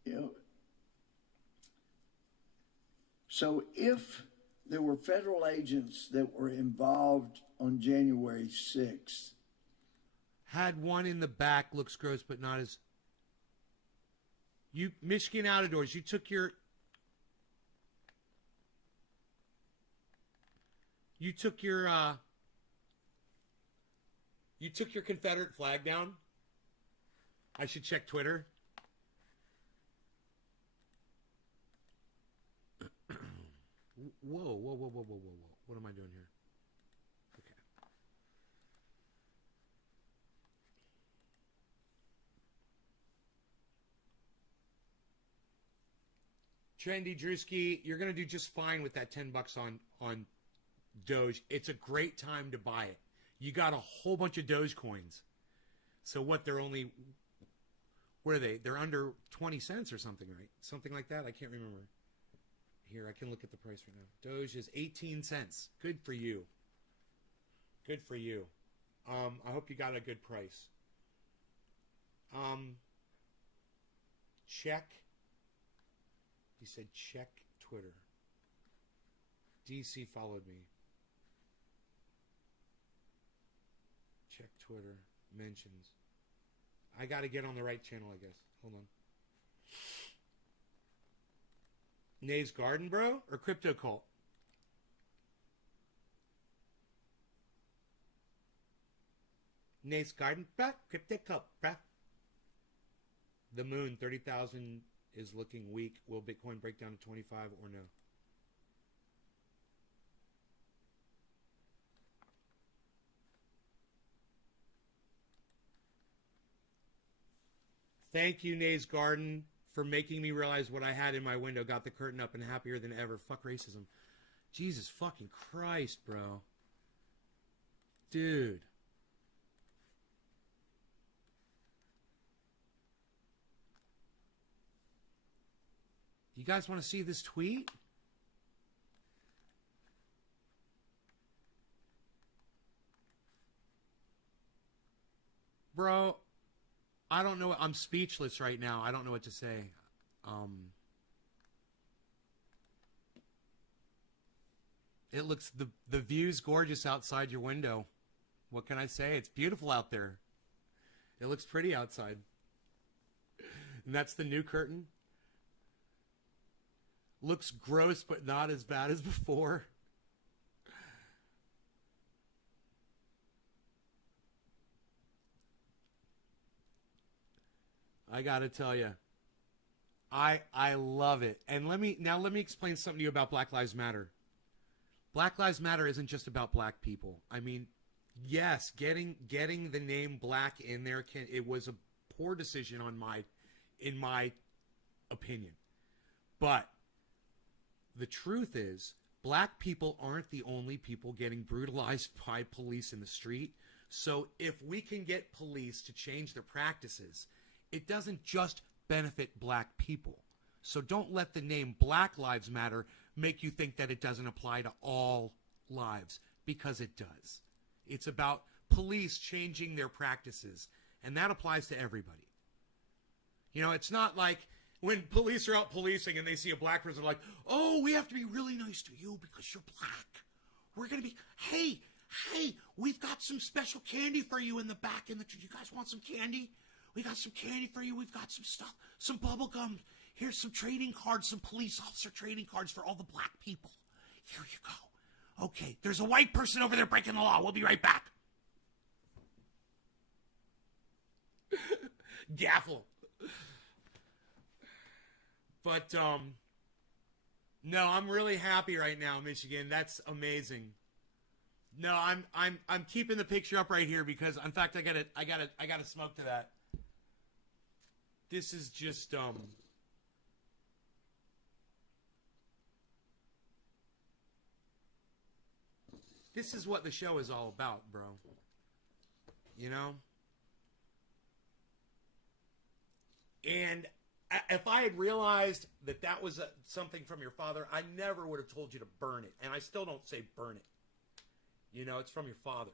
You know. So if there were federal agents that were involved on January 6th. Had one in the back, looks gross, but not as... You, Michigan Out of Doors, you took your... You took your Confederate flag down? I should check Twitter. Whoa. What am I doing here? Okay. Trendy Drewski, you're going to do just fine with that $10 on Doge. It's a great time to buy it. You got a whole bunch of Doge coins. So what, they're only... What are they? They're under 20 cents or something, right? Something like that? I can't remember. Here, I can look at the price right now. Doge is 18 cents. Good for you. Good for you. I hope you got a good price. Check. He said check Twitter. DC followed me. Check Twitter. Mentions. I got to get on the right channel, I guess. Hold on. Nave's Garden, bro? Or Crypto Cult? Nave's Garden, bruh? Crypto Cult, bruh? The moon, 30,000 is looking weak. Will Bitcoin break down to 25 or no? Thank you, Nave's Garden, for making me realize what I had in my window. Got the curtain up and happier than ever. Fuck racism. Jesus fucking Christ, bro. Dude. You guys want to see this tweet? Bro, I don't know. I'm speechless right now. I don't know what to say. It looks, the view's gorgeous outside your window. What can I say? It's beautiful out there. It looks pretty outside. And that's the new curtain. Looks gross, but not as bad as before. I gotta tell you, I love it. And let me explain something to you about Black Lives Matter. Black Lives Matter isn't just about black people. I mean, yes, getting the name black in there it was a poor decision in my opinion. But the truth is, black people aren't the only people getting brutalized by police in the street. So if we can get police to change their practices, it doesn't just benefit black people. So don't let the name Black Lives Matter make you think that it doesn't apply to all lives, because it does. It's about police changing their practices, and that applies to everybody. You know, it's not like when police are out policing and they see a black person, like, oh, we have to be really nice to you because you're black. We're going to be, hey, we've got some special candy for you in the back. You guys want some candy? We got some candy for you. We've got some stuff, some bubble gum. Here's some trading cards, some police officer trading cards for all the black people. Here you go. Okay, there's a white person over there breaking the law. We'll be right back. Gaffle. But, no, I'm really happy right now, Michigan. That's amazing. No, I'm keeping the picture up right here because, in fact, I gotta smoke to that. This is just, this is what the show is all about, bro. you know? And if I had realized that that was something from your father, I never would have told you to burn it. And I still don't say burn it. You know, it's from your father.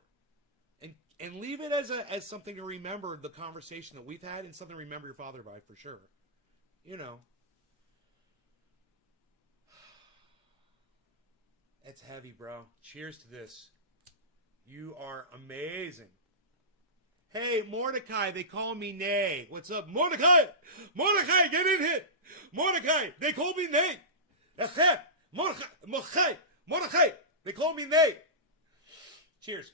And leave it as something to remember the conversation that we've had, and something to remember your father by, for sure. You know. It's heavy, bro. Cheers to this. You are amazing. Hey, Mordecai, they call me Nay. What's up, Mordecai? Mordecai, get in here. Mordecai, they call me Nay. That's it. Mordecai, they call me Nay. Cheers.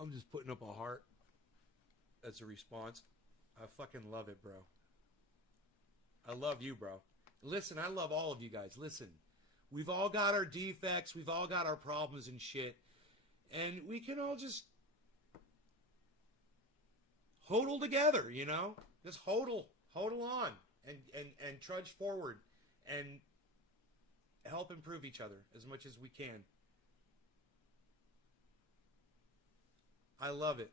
I'm just putting up a heart as a response. I fucking love it, bro. I love you, bro. Listen, I love all of you guys. Listen, we've all got our defects. We've all got our problems and shit. And we can all just hodl together, you know? Just hodl on and trudge forward and help improve each other as much as we can. I love it.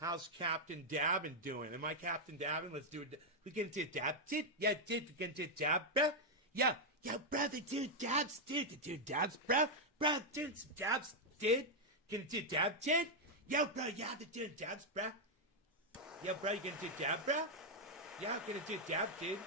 How's Captain Dabbin doing? Am I Captain Dabbin? Let's do it. We can do dab tit. Yeah, did we can do dab, bruh? Yeah, brother, do dabs, dude. Do dabs, bruh. Bruh, do dabs, dude. Can do dab tit? Yo, bro, yeah, to do dabs, bruh. Yeah, bro, you gonna do dab, bruh? Yeah, I'm gonna do dab, dude.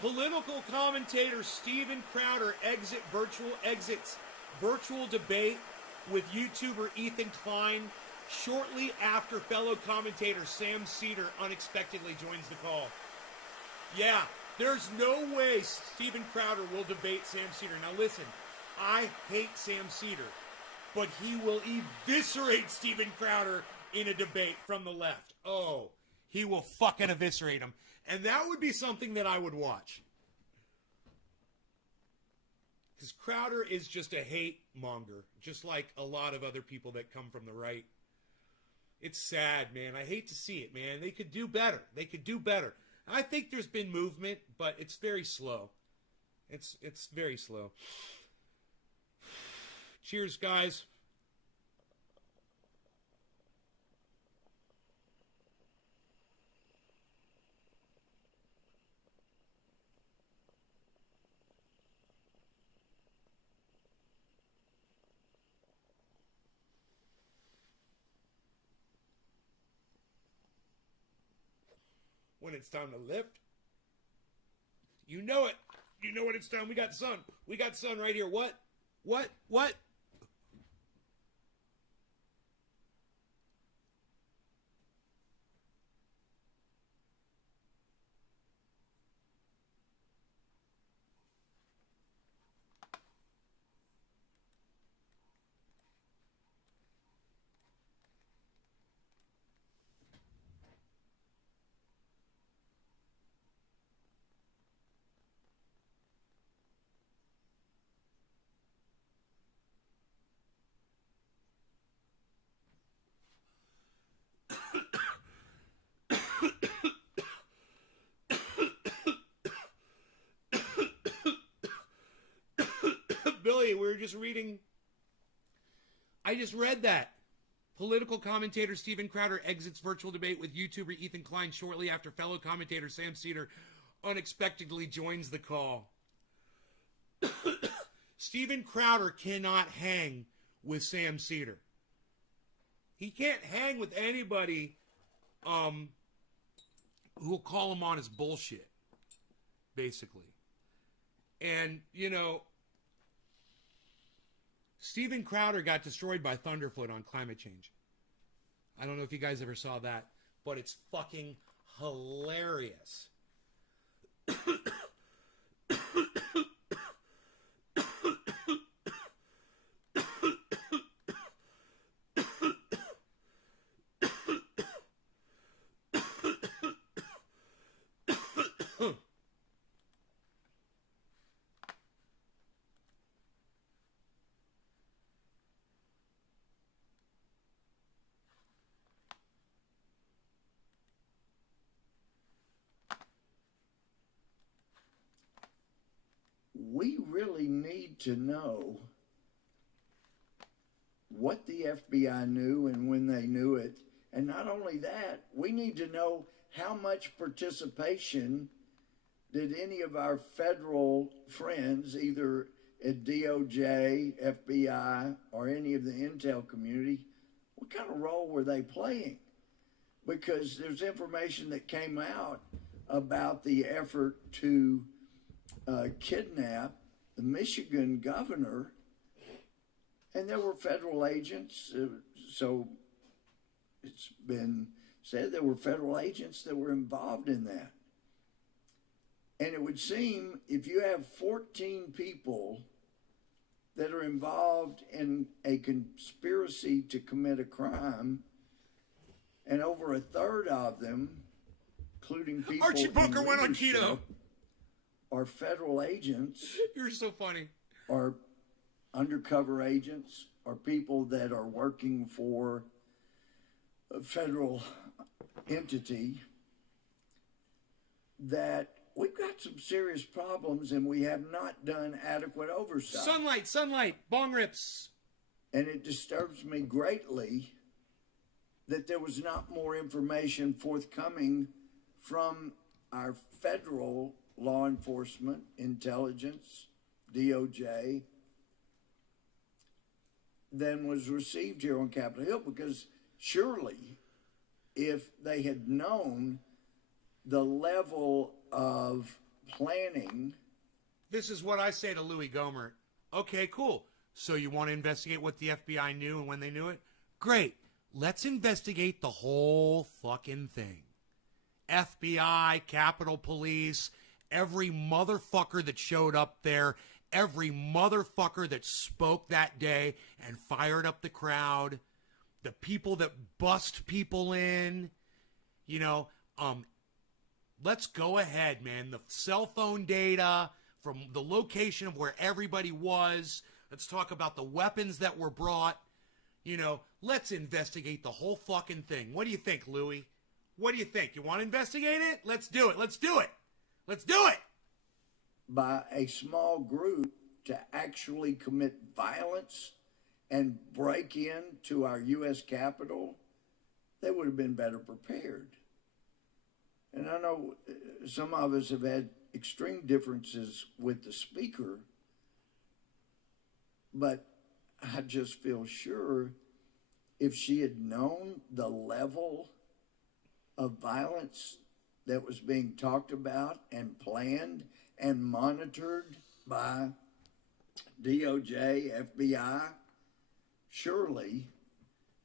Political commentator Steven Crowder exits virtual debate with YouTuber Ethan Klein shortly after fellow commentator Sam Cedar unexpectedly joins the call. Yeah, there's no way Steven Crowder will debate Sam Cedar. Now listen, I hate Sam Cedar, but he will eviscerate Steven Crowder in a debate from the left. Oh, he will fucking eviscerate him. And that would be something that I would watch. Because Crowder is just a hate monger, just like a lot of other people that come from the right. It's sad, man. I hate to see it, man. They could do better. They could do better. I think there's been movement, but it's very slow. It's very slow. Cheers, guys. When it's time to lift, you know it. You know when it's time. We got sun. We got sun right here. What? Billy, we were just reading. I just read that. Political commentator Steven Crowder exits virtual debate with YouTuber Ethan Klein shortly after fellow commentator Sam Cedar unexpectedly joins the call. Steven Crowder cannot hang with Sam Cedar. He can't hang with anybody who will call him on his bullshit, basically. And, you know, Steven Crowder got destroyed by Thunderfoot on climate change. I don't know if you guys ever saw that, but it's fucking hilarious. We really need to know what the FBI knew and when they knew it. And not only that, we need to know how much participation did any of our federal friends, either at DOJ, FBI, or any of the intel community, what kind of role were they playing? Because there's information that came out about the effort to kidnap the Michigan governor, and there were federal agents. So it's been said there were federal agents that were involved in that. And it would seem if you have 14 people that are involved in a conspiracy to commit a crime, and over a third of them, including people Archie Bunker in went on leadership, keto. are federal agents, You're so funny. are undercover agents, are people that are working for a federal entity, that we've got some serious problems and we have not done adequate oversight. Sunlight, bong rips. And it disturbs me greatly that there was not more information forthcoming from our federal law enforcement, intelligence, DOJ, than was received here on Capitol Hill, because surely if they had known the level of planning. This is what I say to Louis Gohmert. Okay, cool. So you want to investigate what the FBI knew and when they knew it? Great. Let's investigate the whole fucking thing. FBI, Capitol Police, every motherfucker that showed up there, every motherfucker that spoke that day and fired up the crowd, the people that bust people in, let's go ahead, man. The cell phone data from the location of where everybody was. Let's talk about the weapons that were brought. Let's investigate the whole fucking thing. What do you think, Louis? What do you think? You want to investigate it? Let's do it. Let's do it. Let's do it. By a small group to actually commit violence and break into our U.S. Capitol, they would have been better prepared. And I know some of us have had extreme differences with the speaker, but I just feel sure if she had known the level of violence that was being talked about and planned and monitored by DOJ, FBI, surely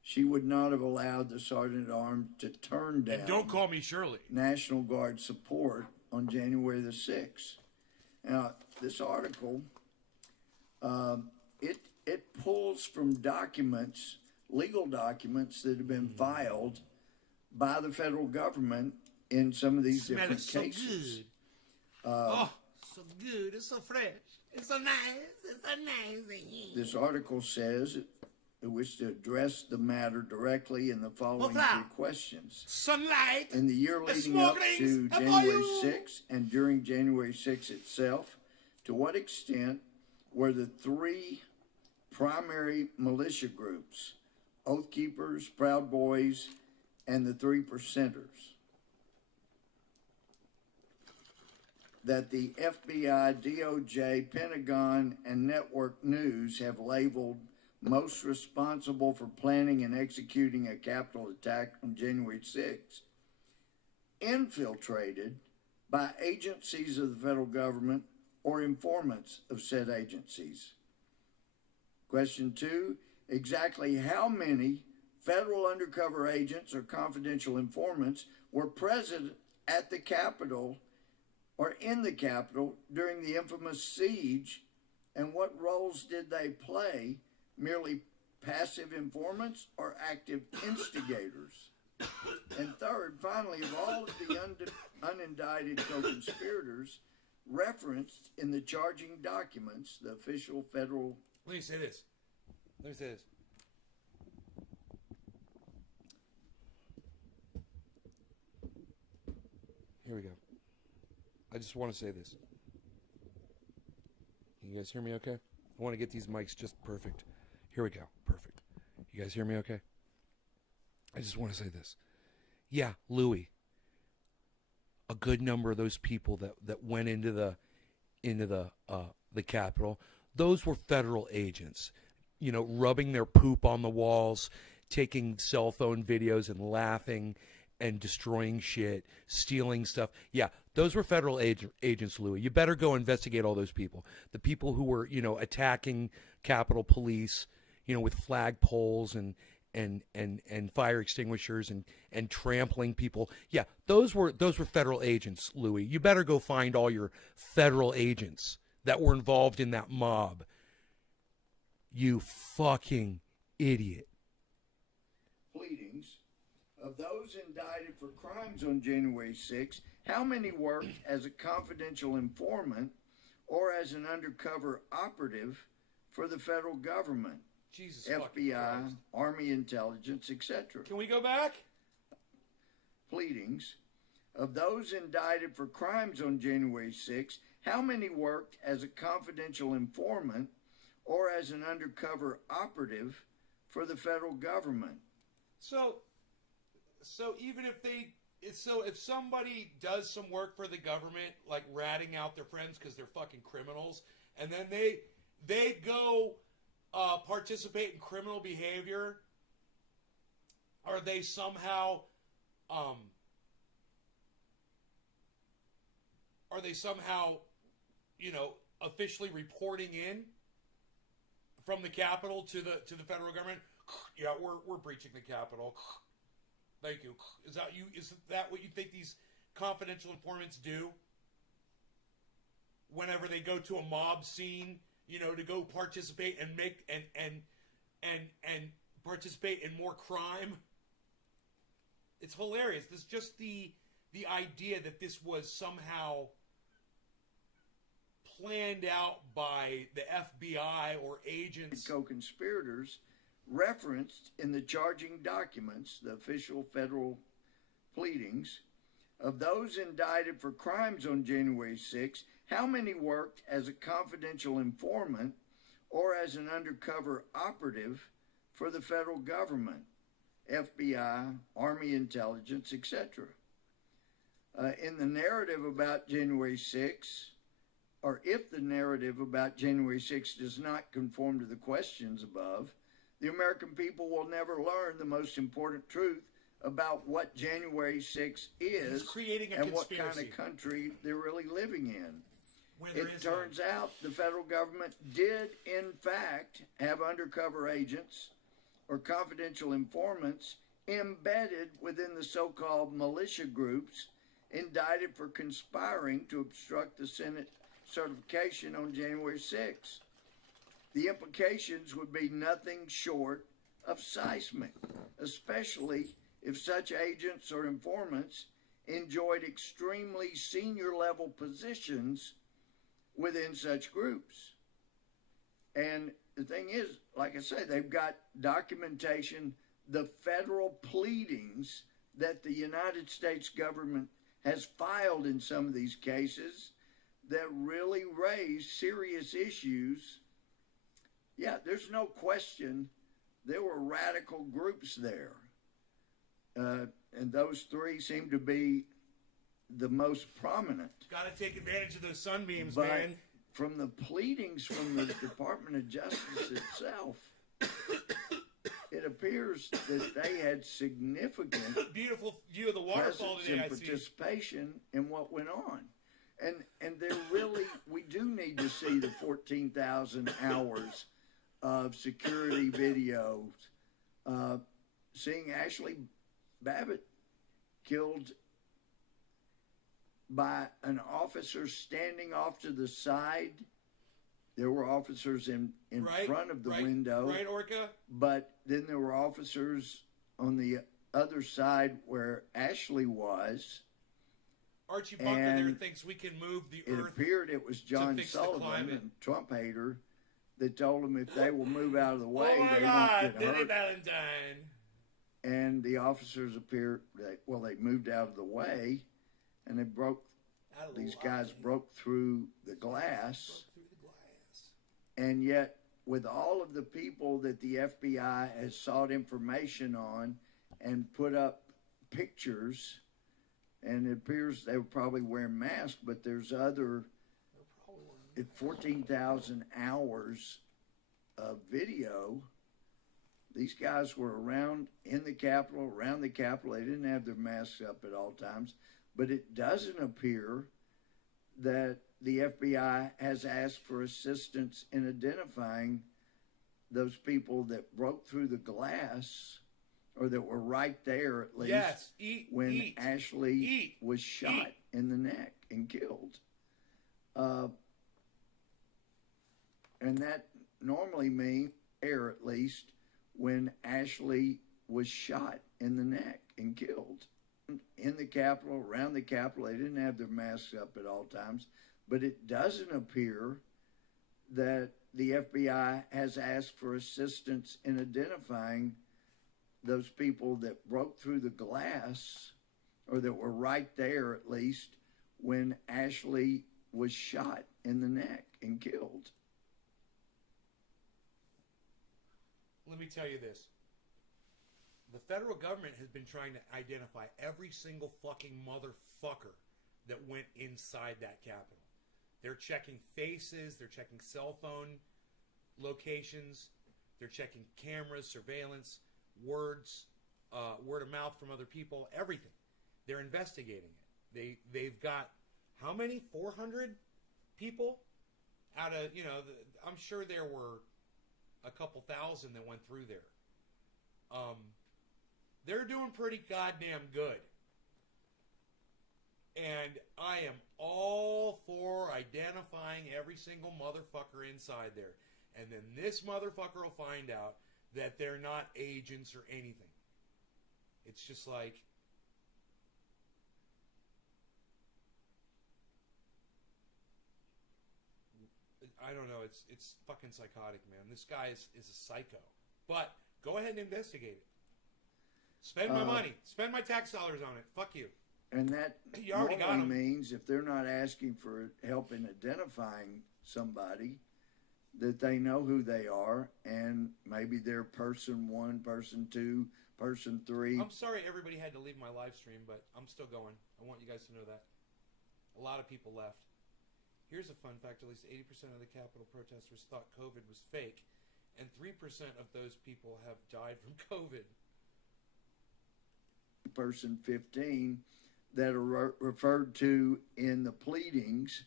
she would not have allowed the Sergeant at Arms to turn down. And don't call me Shirley. National Guard support on January the 6th. Now, this article, it pulls from documents, legal documents that have been filed by the federal government in some of these different cases. So good. It's so fresh. It's so nice. It's so nice. This article says it wishes to address the matter directly in the following three questions. Sunlight. In the year leading up to January 6th and during January 6th itself, to what extent were the three primary militia groups, Oath Keepers, Proud Boys, and the Three Percenters, that the FBI, DOJ, Pentagon, and Network News have labeled most responsible for planning and executing a Capitol attack on January 6th, infiltrated by agencies of the federal government or informants of said agencies. Question 2, exactly how many federal undercover agents or confidential informants were present at the Capitol or in the Capitol during the infamous siege, and what roles did they play? Merely passive informants or active instigators? And third, finally, of all of the unindicted co-conspirators referenced in the charging documents, the official federal... Let me say this. Here we go. I just want to say this. Can you guys hear me okay? I want to get these mics just perfect. Here we go. Perfect. You guys hear me okay? I just want to say this. Yeah, Louis. A good number of those people that went into the Capitol, those were federal agents. You know, rubbing their poop on the walls, taking cell phone videos and laughing and destroying shit, stealing stuff. Yeah, those were federal agents, Louis. You better go investigate all those people. The people who were, you know, attacking Capitol Police, you know, with flagpoles and fire extinguishers and trampling people. Yeah, those were federal agents, Louis. You better go find all your federal agents that were involved in that mob. You fucking idiot. Pleadings. Of those indicted for crimes on January 6, how many worked as a confidential informant or as an undercover operative for the federal government? Jesus, FBI, Army intelligence, etc. Can we go back? Pleadings. Of those indicted for crimes on January 6, how many worked as a confidential informant or as an undercover operative for the federal government? So even if somebody does some work for the government, like ratting out their friends because they're fucking criminals, and then they go participate in criminal behavior, are they somehow you know, officially reporting in from the Capitol to the federal government? Yeah, we're breaching the Capitol. Thank you. Is that what you think these confidential informants do? Whenever they go to a mob scene, you know, to go participate and make and participate in more crime. It's hilarious. This just the idea that this was somehow planned out by the FBI or agents. Co-conspirators referenced in the charging documents, the official federal pleadings. Of those indicted for crimes on January 6, how many worked as a confidential informant or as an undercover operative for the federal government, FBI, Army intelligence, etc.? In the narrative about January 6, or if the narrative about January 6 does not conform to the questions above, the American people will never learn the most important truth about what January 6 is and what kind of country they're really living in. It turns out the federal government did, in fact, have undercover agents or confidential informants embedded within the so-called militia groups indicted for conspiring to obstruct the Senate certification on January 6. The implications would be nothing short of seismic, especially if such agents or informants enjoyed extremely senior level positions within such groups. And the thing is, like I say, they've got documentation, the federal pleadings that the United States government has filed in some of these cases that really raise serious issues. Yeah, there's no question there were radical groups there. And those three seem to be the most prominent. Got to take advantage of those sunbeams, but man. From the pleadings from the Department of Justice itself, it appears that they had significant beautiful view of the waterfall today. And participation in what went on. And there really, we do need to see the 14,000 hours of security videos, seeing Ashley Babbitt killed by an officer standing off to the side. There were officers in front of the window. Right, Orca? But then there were officers on the other side where Ashley was. Archie Bunker there thinks we can move the It earth. appeared it was John Sullivan, a Trump hater, that told him if they will move out of the way, oh my they God, won't get Billy hurt. Valentine. And the officers appeared, they moved out of the way, and these guys broke through the glass. And yet, with all of the people that the FBI has sought information on and put up pictures, and it appears they were probably wearing masks, but there's other 14,000 hours of video. These guys were around the Capitol. They didn't have their masks up at all times. But it doesn't appear that the FBI has asked for assistance in identifying those people that broke through the glass, or that were right there at least, when Ashley was shot in the neck and killed. And that normally means, at least, when Ashley was shot in the neck and killed. In the Capitol, around the Capitol, they didn't have their masks up at all times. But it doesn't appear that the FBI has asked for assistance in identifying those people that broke through the glass, or that were right there at least, when Ashley was shot in the neck and killed. Let me tell you this. The federal government has been trying to identify every single fucking motherfucker that went inside that Capitol. They're checking faces. They're checking cell phone locations. They're checking cameras, surveillance, words, word of mouth from other people, everything. They're investigating it. They've got how many? 400 people out of, I'm sure there were a couple thousand that went through there. They're doing pretty goddamn good. And I am all for identifying every single motherfucker inside there. And then this motherfucker will find out that they're not agents or anything. It's just like, I don't know, it's fucking psychotic, man. This guy is a psycho. But go ahead and investigate it. Spend my money. Spend my tax dollars on it. Fuck you. And that You already got normally 'em. means if they're not asking for help in identifying somebody, that they know who they are, and maybe they're person 1, person 2, person 3. I'm sorry everybody had to leave my live stream, but I'm still going. I want you guys to know that. A lot of people left. Here's a fun fact. At least 80% of the Capitol protesters thought COVID was fake, and 3% of those people have died from COVID. Person 15 that are referred to in the pleadings.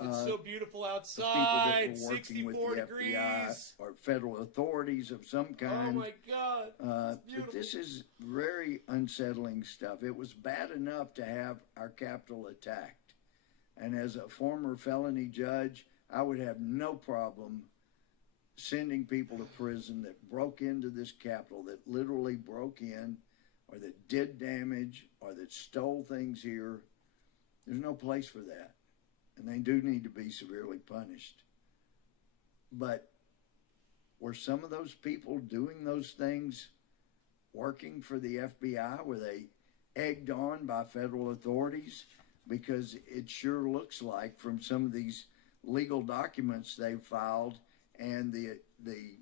It's so beautiful People outside. that were working 64 with the degrees. FBI or federal authorities of some kind. Oh my God. It's But beautiful. this is very unsettling stuff. It was bad enough to have our Capitol attacked. And as a former felony judge, I would have no problem sending people to prison that broke into this Capitol, that literally broke in, or that did damage, or that stole things here. There's no place for that. And they do need to be severely punished. But were some of those people doing those things working for the FBI? Were they egged on by federal authorities? Because it sure looks like, from some of these legal documents they've filed and the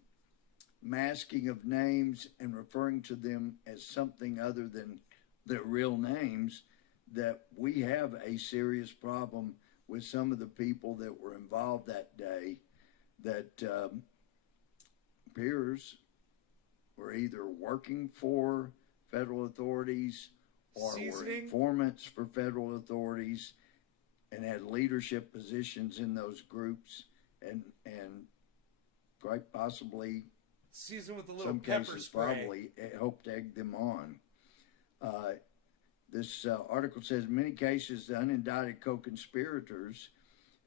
masking of names and referring to them as something other than their real names, that we have a serious problem with some of the people that were involved that day, that peers were either working for federal authorities or were informants for federal authorities and had leadership positions in those groups. And quite possibly, Seasoned with a little some pepper cases spray. probably helped egg them on. This article says in many cases the unindicted co-conspirators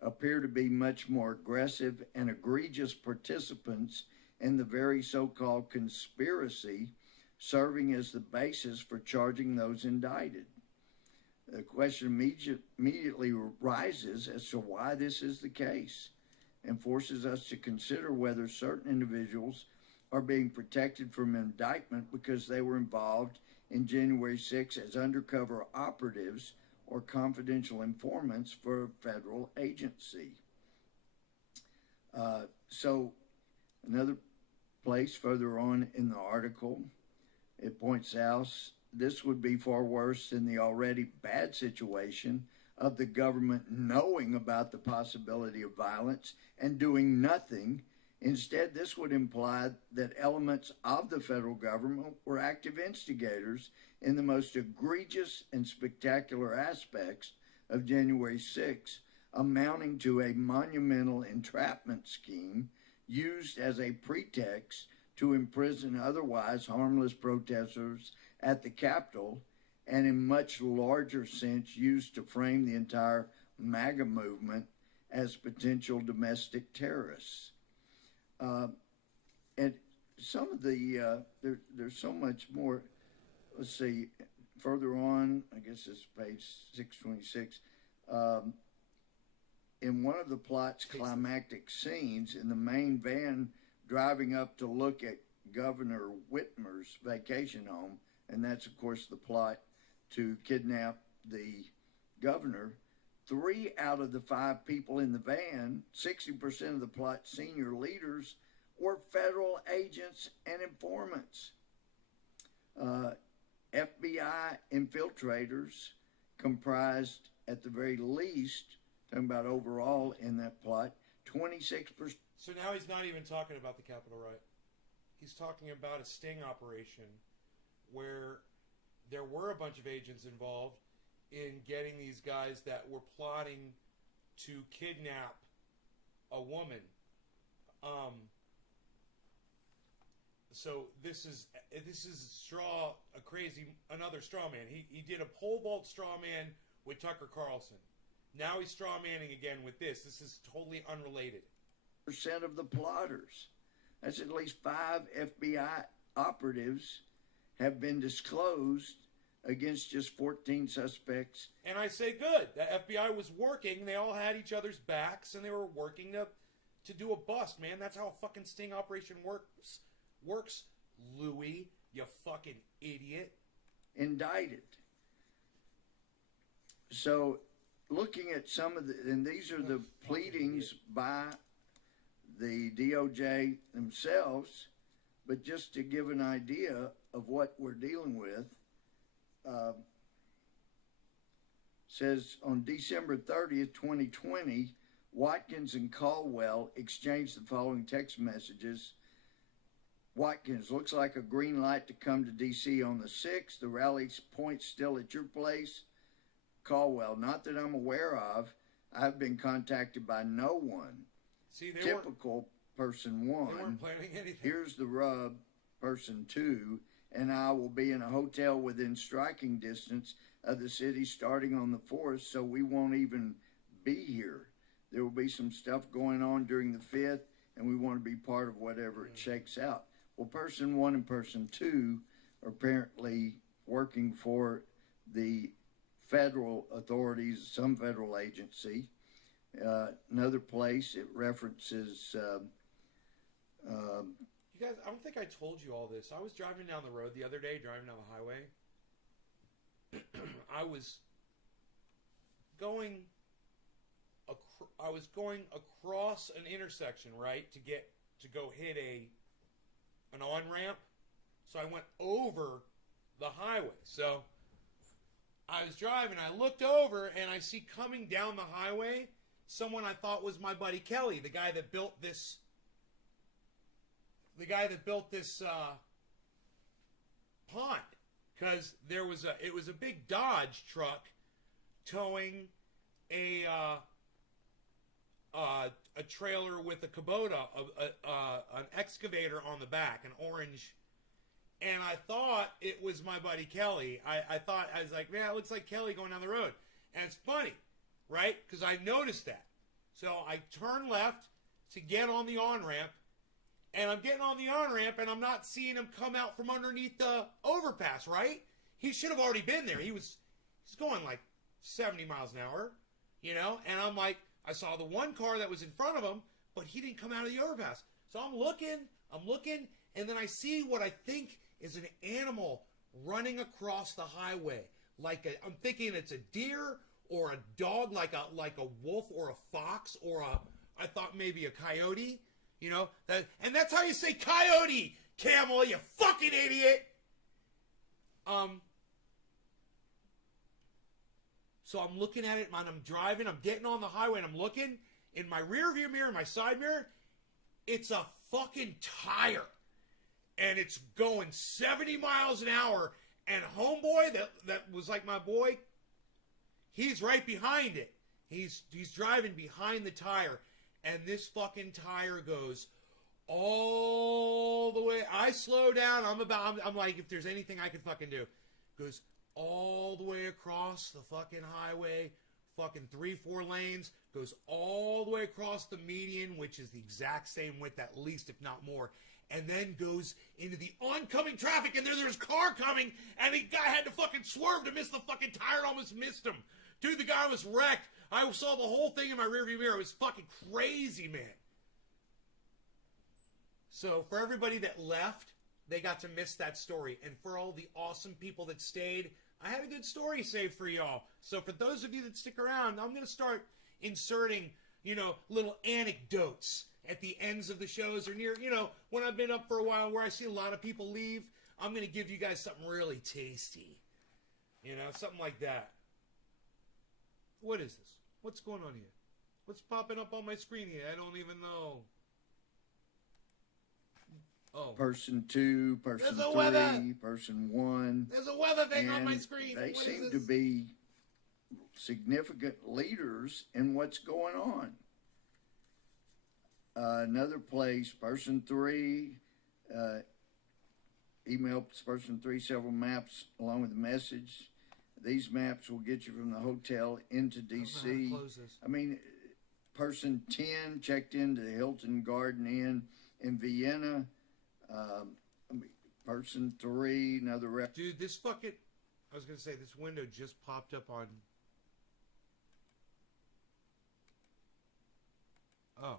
appear to be much more aggressive and egregious participants in the very so-called conspiracy, serving as the basis for charging those indicted. The question immediately rises as to why this is the case, and forces us to consider whether certain individuals are being protected from indictment because they were involved in January 6 as undercover operatives or confidential informants for a federal agency. So another place further on in the article, it points out this would be far worse than the already bad situation of the government knowing about the possibility of violence and doing nothing. Instead, this would imply that elements of the federal government were active instigators in the most egregious and spectacular aspects of January 6, amounting to a monumental entrapment scheme used as a pretext to imprison otherwise harmless protesters at the Capitol, and in much larger sense used to frame the entire MAGA movement as potential domestic terrorists. And some of the, there's so much more. Let's see, further on, I guess it's page 626. In one of the plot's climactic scenes, in the main van driving up to look at Governor Whitmer's vacation home, and that's, of course, the plot to kidnap the governor, 3 out of the 5 people in the van, 60% of the plot's senior leaders, were federal agents and informants. FBI infiltrators comprised, at the very least, talking about overall in that plot, 26%. So now he's not even talking about the Capitol riot. He's talking about a sting operation where there were a bunch of agents involved in getting these guys that were plotting to kidnap a woman. So this is another straw man. He did a pole vault straw man with Tucker Carlson. Now he's straw manning again with this. This is totally unrelated. Percent of the plotters. That's at least 5 FBI operatives have been disclosed against just 14 suspects. And I say good. The FBI was working. They all had each other's backs, and they were working to do a bust, man. That's how a fucking sting operation works, Louis, you fucking idiot. Indicted. So, looking at some of the, and these are the pleadings by the DOJ themselves, but just to give an idea of what we're dealing with, says on December 30th, 2020, Watkins and Caldwell exchanged the following text messages. Watkins, looks like a green light to come to D.C. on the 6th. The rally point's still at your place. Caldwell, not that I'm aware of. I've been contacted by no one. See, Typical person 1. They weren't planning anything. Here's the rub, person 2. And I will be in a hotel within striking distance of the city starting on the 4th, so we won't even be here. There will be some stuff going on during the 5th, and we want to be part of whatever it shakes out. Well, person 1 and person 2 are apparently working for the federal authorities, some federal agency. Another place, it references... You guys, I don't think I told you all this. I was driving down the road the other day, driving down the highway. I was going across an intersection, right, to go hit an on-ramp. So I went over the highway. So I was driving, I looked over, and I see coming down the highway someone I thought was my buddy Kelly, the guy that built this pond, because it was a big Dodge truck towing a a trailer with a Kubota, an excavator on the back, an orange. And I thought it was my buddy Kelly. I was like, man, it looks like Kelly going down the road. And it's funny, right? Because I noticed that. So I turn left to get on the on-ramp. And I'm getting on the on-ramp, and I'm not seeing him come out from underneath the overpass, right? He should have already been there. He's going like 70 miles an hour, you know? And I'm like, I saw the one car that was in front of him, but he didn't come out of the overpass. So I'm looking, and then I see what I think is an animal running across the highway. I'm thinking it's a deer or a dog, like a wolf or a fox I thought maybe a coyote. You know, and that's how you say coyote, Camel, you fucking idiot. So I'm looking at it, man. I'm driving. I'm getting on the highway, and I'm looking in my rear view mirror, my side mirror. It's a fucking tire, and it's going 70 miles an hour. And homeboy, that was like my boy, he's right behind it. He's driving behind the tire. And this fucking tire goes all the way. I slow down. I'm like, if there's anything I can fucking do. Goes all the way across the fucking highway. Fucking 3-4 lanes. Goes all the way across the median, which is the exact same width, at least, if not more. And then goes into the oncoming traffic. And there's a car coming. And the guy had to fucking swerve to miss the fucking tire and almost missed him. Dude, the guy was wrecked. I saw the whole thing in my rearview mirror. It was fucking crazy, man. So for everybody that left, they got to miss that story. And for all the awesome people that stayed, I had a good story saved for y'all. So for those of you that stick around, I'm going to start inserting, little anecdotes at the ends of the shows or near, when I've been up for a while where I see a lot of people leave. I'm going to give you guys something really tasty. Something like that. What is this? What's going on here? What's popping up on my screen here? I don't even know. Oh. Person 2, person 3, weather. person 1. There's a weather thing on my screen. They seem to be significant leaders in what's going on. Another place, person 3, email person 3 several maps along with a message. These maps will get you from the hotel into D.C. I mean, person 10 checked into the Hilton Garden Inn in Vienna. Person 3, another rep. Dude, this fucking... I was going to say, this window just popped up on... Oh.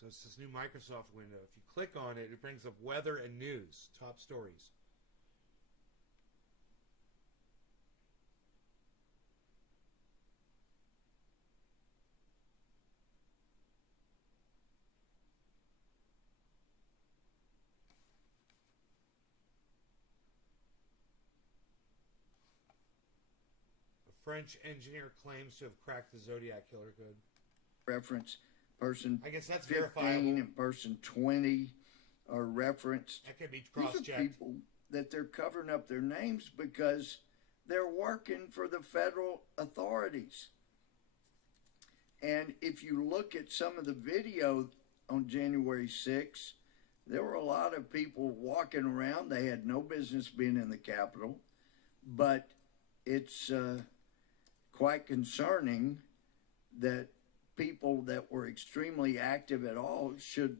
So it's this new Microsoft window. If you click on it, it brings up weather and news, top stories. A French engineer claims to have cracked the Zodiac killer code. Reference. Person I guess that's 15 verifiable. and person 20 are referenced. That could be These cross-checked. are people that they're covering up their names because they're working for the federal authorities. And if you look at some of the video on January 6th, there were a lot of people walking around. They had no business being in the Capitol. But it's quite concerning that people that were extremely active at all should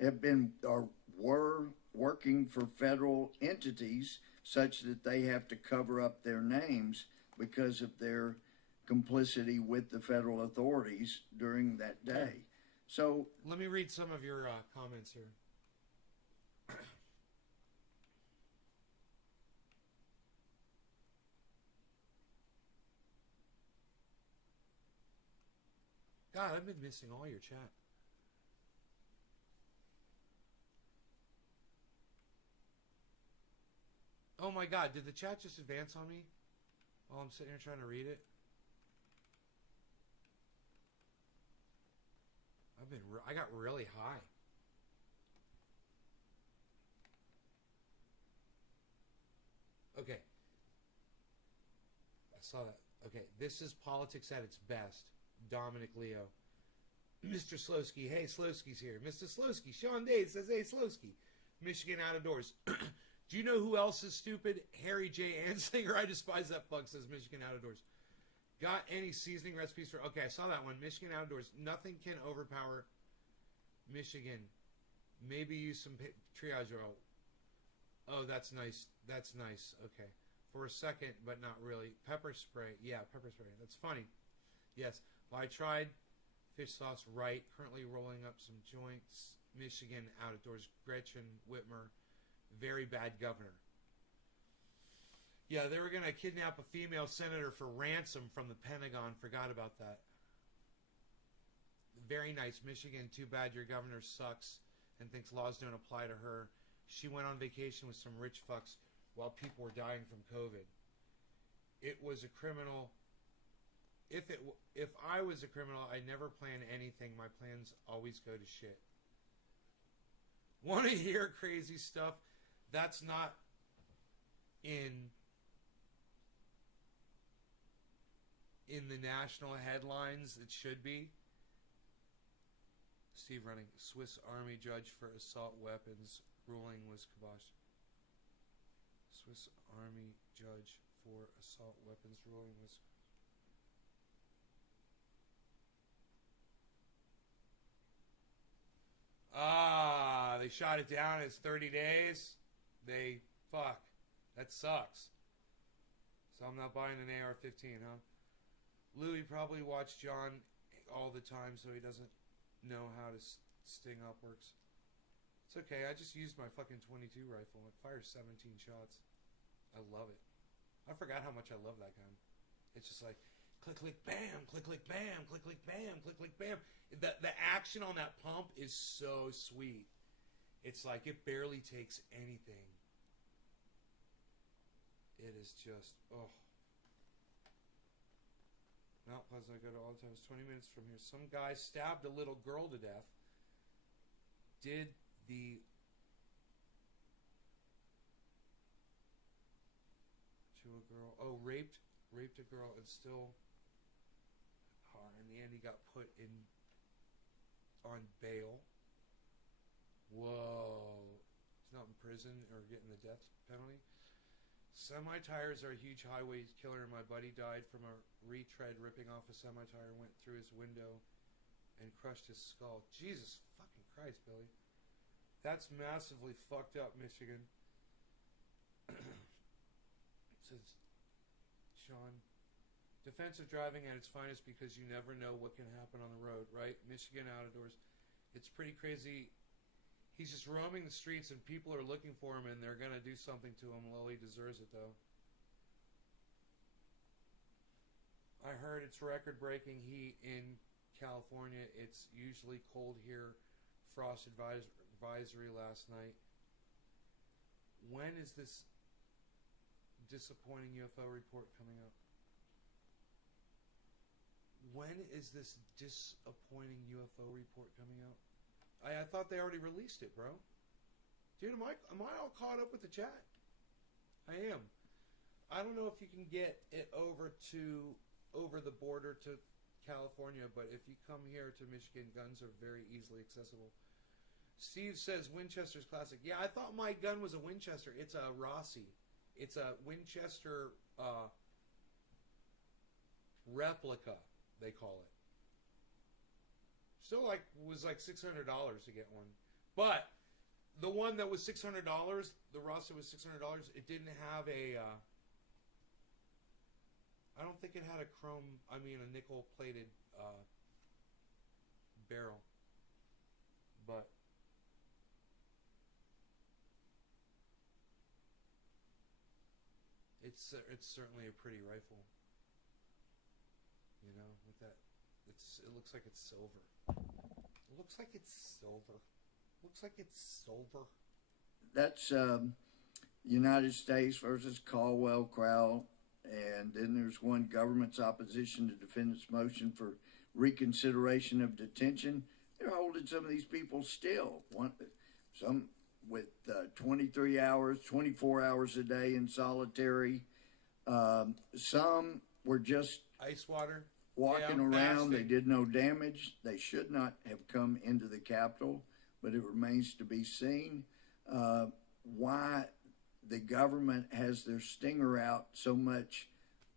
have been or were working for federal entities such that they have to cover up their names because of their complicity with the federal authorities during that day. So let me read some of your comments here. God, I've been missing all your chat. Oh my God, did the chat just advance on me while I'm sitting here trying to read it? I got really high. Okay, saw that. Okay, this is politics at its best. Dominic Leo. Mr. Slowski. Hey, Slowski's here. Mr. Slowski. Sean Day says, hey, Slowski. Michigan out of doors. Do you know who else is stupid? Harry J. Anslinger. I despise that fuck, says Michigan out of doors. Got any seasoning recipes for... Okay, I saw that one. Michigan out of doors. Nothing can overpower Michigan. Maybe use some triage oil. Oh, that's nice. That's nice. Okay. For a second, but not really. Pepper spray. Yeah, pepper spray. That's funny. Yes. Well, I tried fish sauce right. Currently rolling up some joints. Michigan out of doors. Gretchen Whitmer. Very bad governor. Yeah, they were going to kidnap a female senator for ransom from the Pentagon. Forgot about that. Very nice. Michigan, too bad your governor sucks and thinks laws don't apply to her. She went on vacation with some rich fucks while people were dying from COVID. It was a criminal. If I was a criminal, I never plan anything. My plans always go to shit. Want to hear crazy stuff? That's not in the national headlines. It should be. Steve running. Swiss Army judge for assault weapons ruling was kiboshed. Swiss Army judge for assault weapons ruling was... they shot it down as 30 days. Fuck. That sucks. So I'm not buying an AR-15, huh? Louis probably watched John all the time, so he doesn't know how to sting upwards. It's okay. I just used my fucking 22 rifle. It fires 17 shots. I love it. I forgot how much I love that gun. It's just like click, click, bam, click, click, bam, click, click, bam, click, click, bam. The action on that pump is so sweet. It's like it barely takes anything. It is just, oh. Mount Pleasant, I go to all the time. It's 20 minutes from here. Some guy stabbed a little girl to death. Did the... to a girl. Oh, raped a girl and still... in the end, he got put in... on bail. Whoa. He's not in prison or getting the death penalty. Semi-tires are a huge highway killer. My buddy died from a retread ripping off a semi-tire, went through his window and crushed his skull. Jesus fucking Christ, Billy. That's massively fucked up, Michigan. Says Sean. Defensive driving at its finest because you never know what can happen on the road, right? Michigan out of doors. It's pretty crazy. He's just roaming the streets and people are looking for him and they're going to do something to him. Well, he deserves it, though. I heard it's record-breaking heat in California. It's usually cold here. Frost advisory last night. When is this disappointing UFO report coming up? When is this disappointing UFO report coming out? I thought they already released it, bro. Dude, am I all caught up with the chat? I am. I don't know if you can get it over the border to California, but if you come here to Michigan, guns are very easily accessible. Steve says Winchester's classic. Yeah, I thought my gun was a Winchester. It's a Rossi. It's a Winchester replica, they call it. Still was like $600 to get one. But the one that was $600, the Rossi was $600, it didn't have a I don't think it had a nickel plated barrel. But it's certainly a pretty rifle. You know, with that it looks like it's silver. It looks like it's silver. Looks like it's silver. That's United States versus Caldwell Crowell. And then there's one, government's opposition to defendant's motion for reconsideration of detention. They're holding some of these people still. Some with 23 hours, 24 hours a day in solitary. Some were just Ice water. walking Yeah, I'm around. They fasting. did no damage. They should not have come into the Capitol, but it remains to be seen why the government has their stinger out so much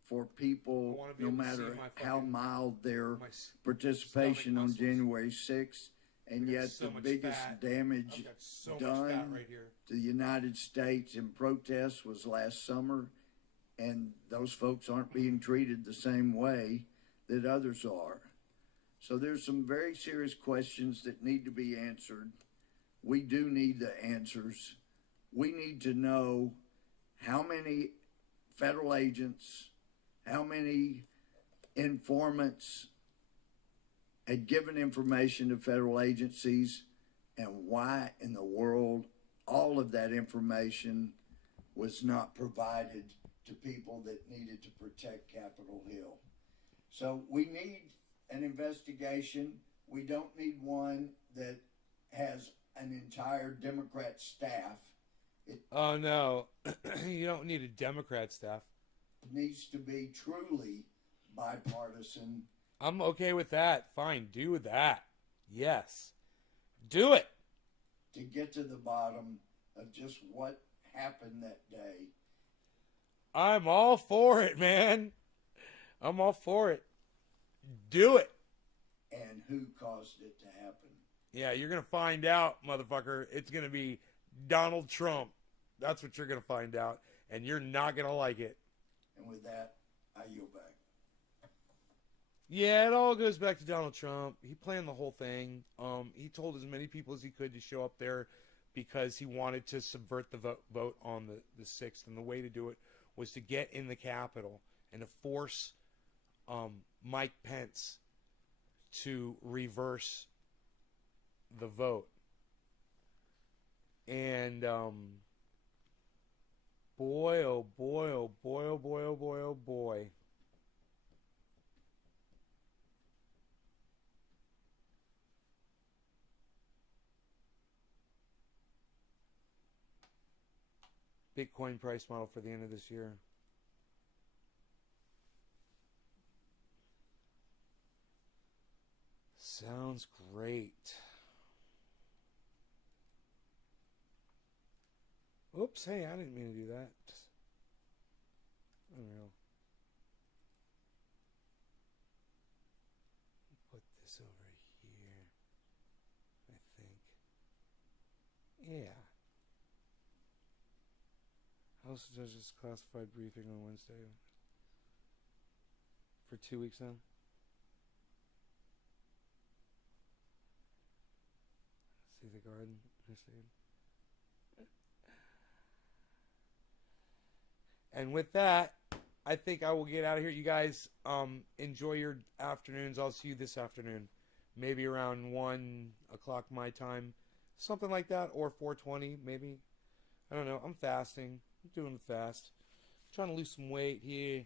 for I people, wanna be no able to see matter my how fucking- mild their my participation stomach on muscles. January 6th, and I got yet so the much biggest fat. damage I've got so much done fat right here. to the United States in protests was last summer, and those folks aren't being treated the same way that others are. So there's some very serious questions that need to be answered. We do need the answers. We need to know how many federal agents, how many informants had given information to federal agencies, and why in the world all of that information was not provided to people that needed to protect Capitol Hill. So we need an investigation. We don't need one that has an entire Democrat staff. Oh no, you don't need a Democrat staff. It needs to be truly bipartisan. I'm okay with that. Fine, do that. Yes, do it. To get to the bottom of just what happened that day. I'm all for it, man. I'm all for it. Do it. And who caused it to happen. Yeah, you're gonna find out, motherfucker. It's gonna be Donald Trump. That's what you're gonna find out, and you're not gonna like it. And with that, I yield back. Yeah, it all goes back to Donald Trump. He planned the whole thing. He told as many people as he could to show up there because he wanted to subvert the vote on the 6th. And the way to do it was to get in the Capitol and to force Mike Pence to reverse the vote. And boy, oh boy, oh boy, oh boy, oh boy, oh boy. Bitcoin price model for the end of this year. Sounds great. Oops, hey, I didn't mean to do that. Unreal. Put this over here, I think. Yeah. House of Judges classified briefing on Wednesday. For 2 weeks now. See the garden. And with that, I think I will get out of here. You guys enjoy your afternoons. I'll see you this afternoon. Maybe around 1 o'clock my time. Something like that. Or 4:20 maybe. I don't know. I'm fasting. I'm doing the fast. I'm trying to lose some weight here.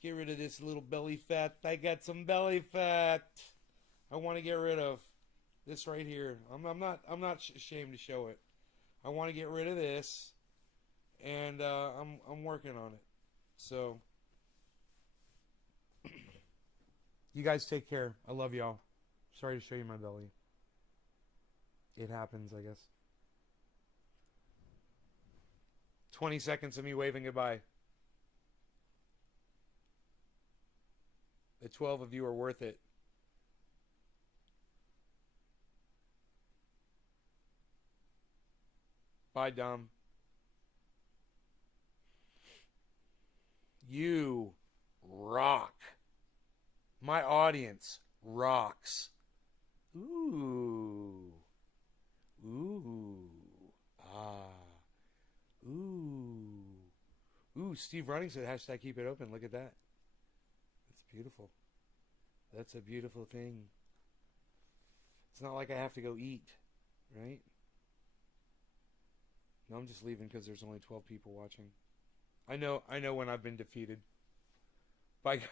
Get rid of this little belly fat. I got some belly fat. I want to get rid of this right here. I'm not ashamed to show it. I want to get rid of this, and I'm working on it. So you guys take care. I love y'all. Sorry to show you my belly. It happens, I guess. 20 seconds of me waving goodbye. The 12 of you are worth it. Bye, Dom. You rock. My audience rocks. Ooh. Ooh. Ah. Ooh. Ooh, Steve Running said hashtag keep it open. Look at that. That's beautiful. That's a beautiful thing. It's not like I have to go eat, right? No, I'm just leaving because there's only 12 people watching. I know when I've been defeated. Bye, guys.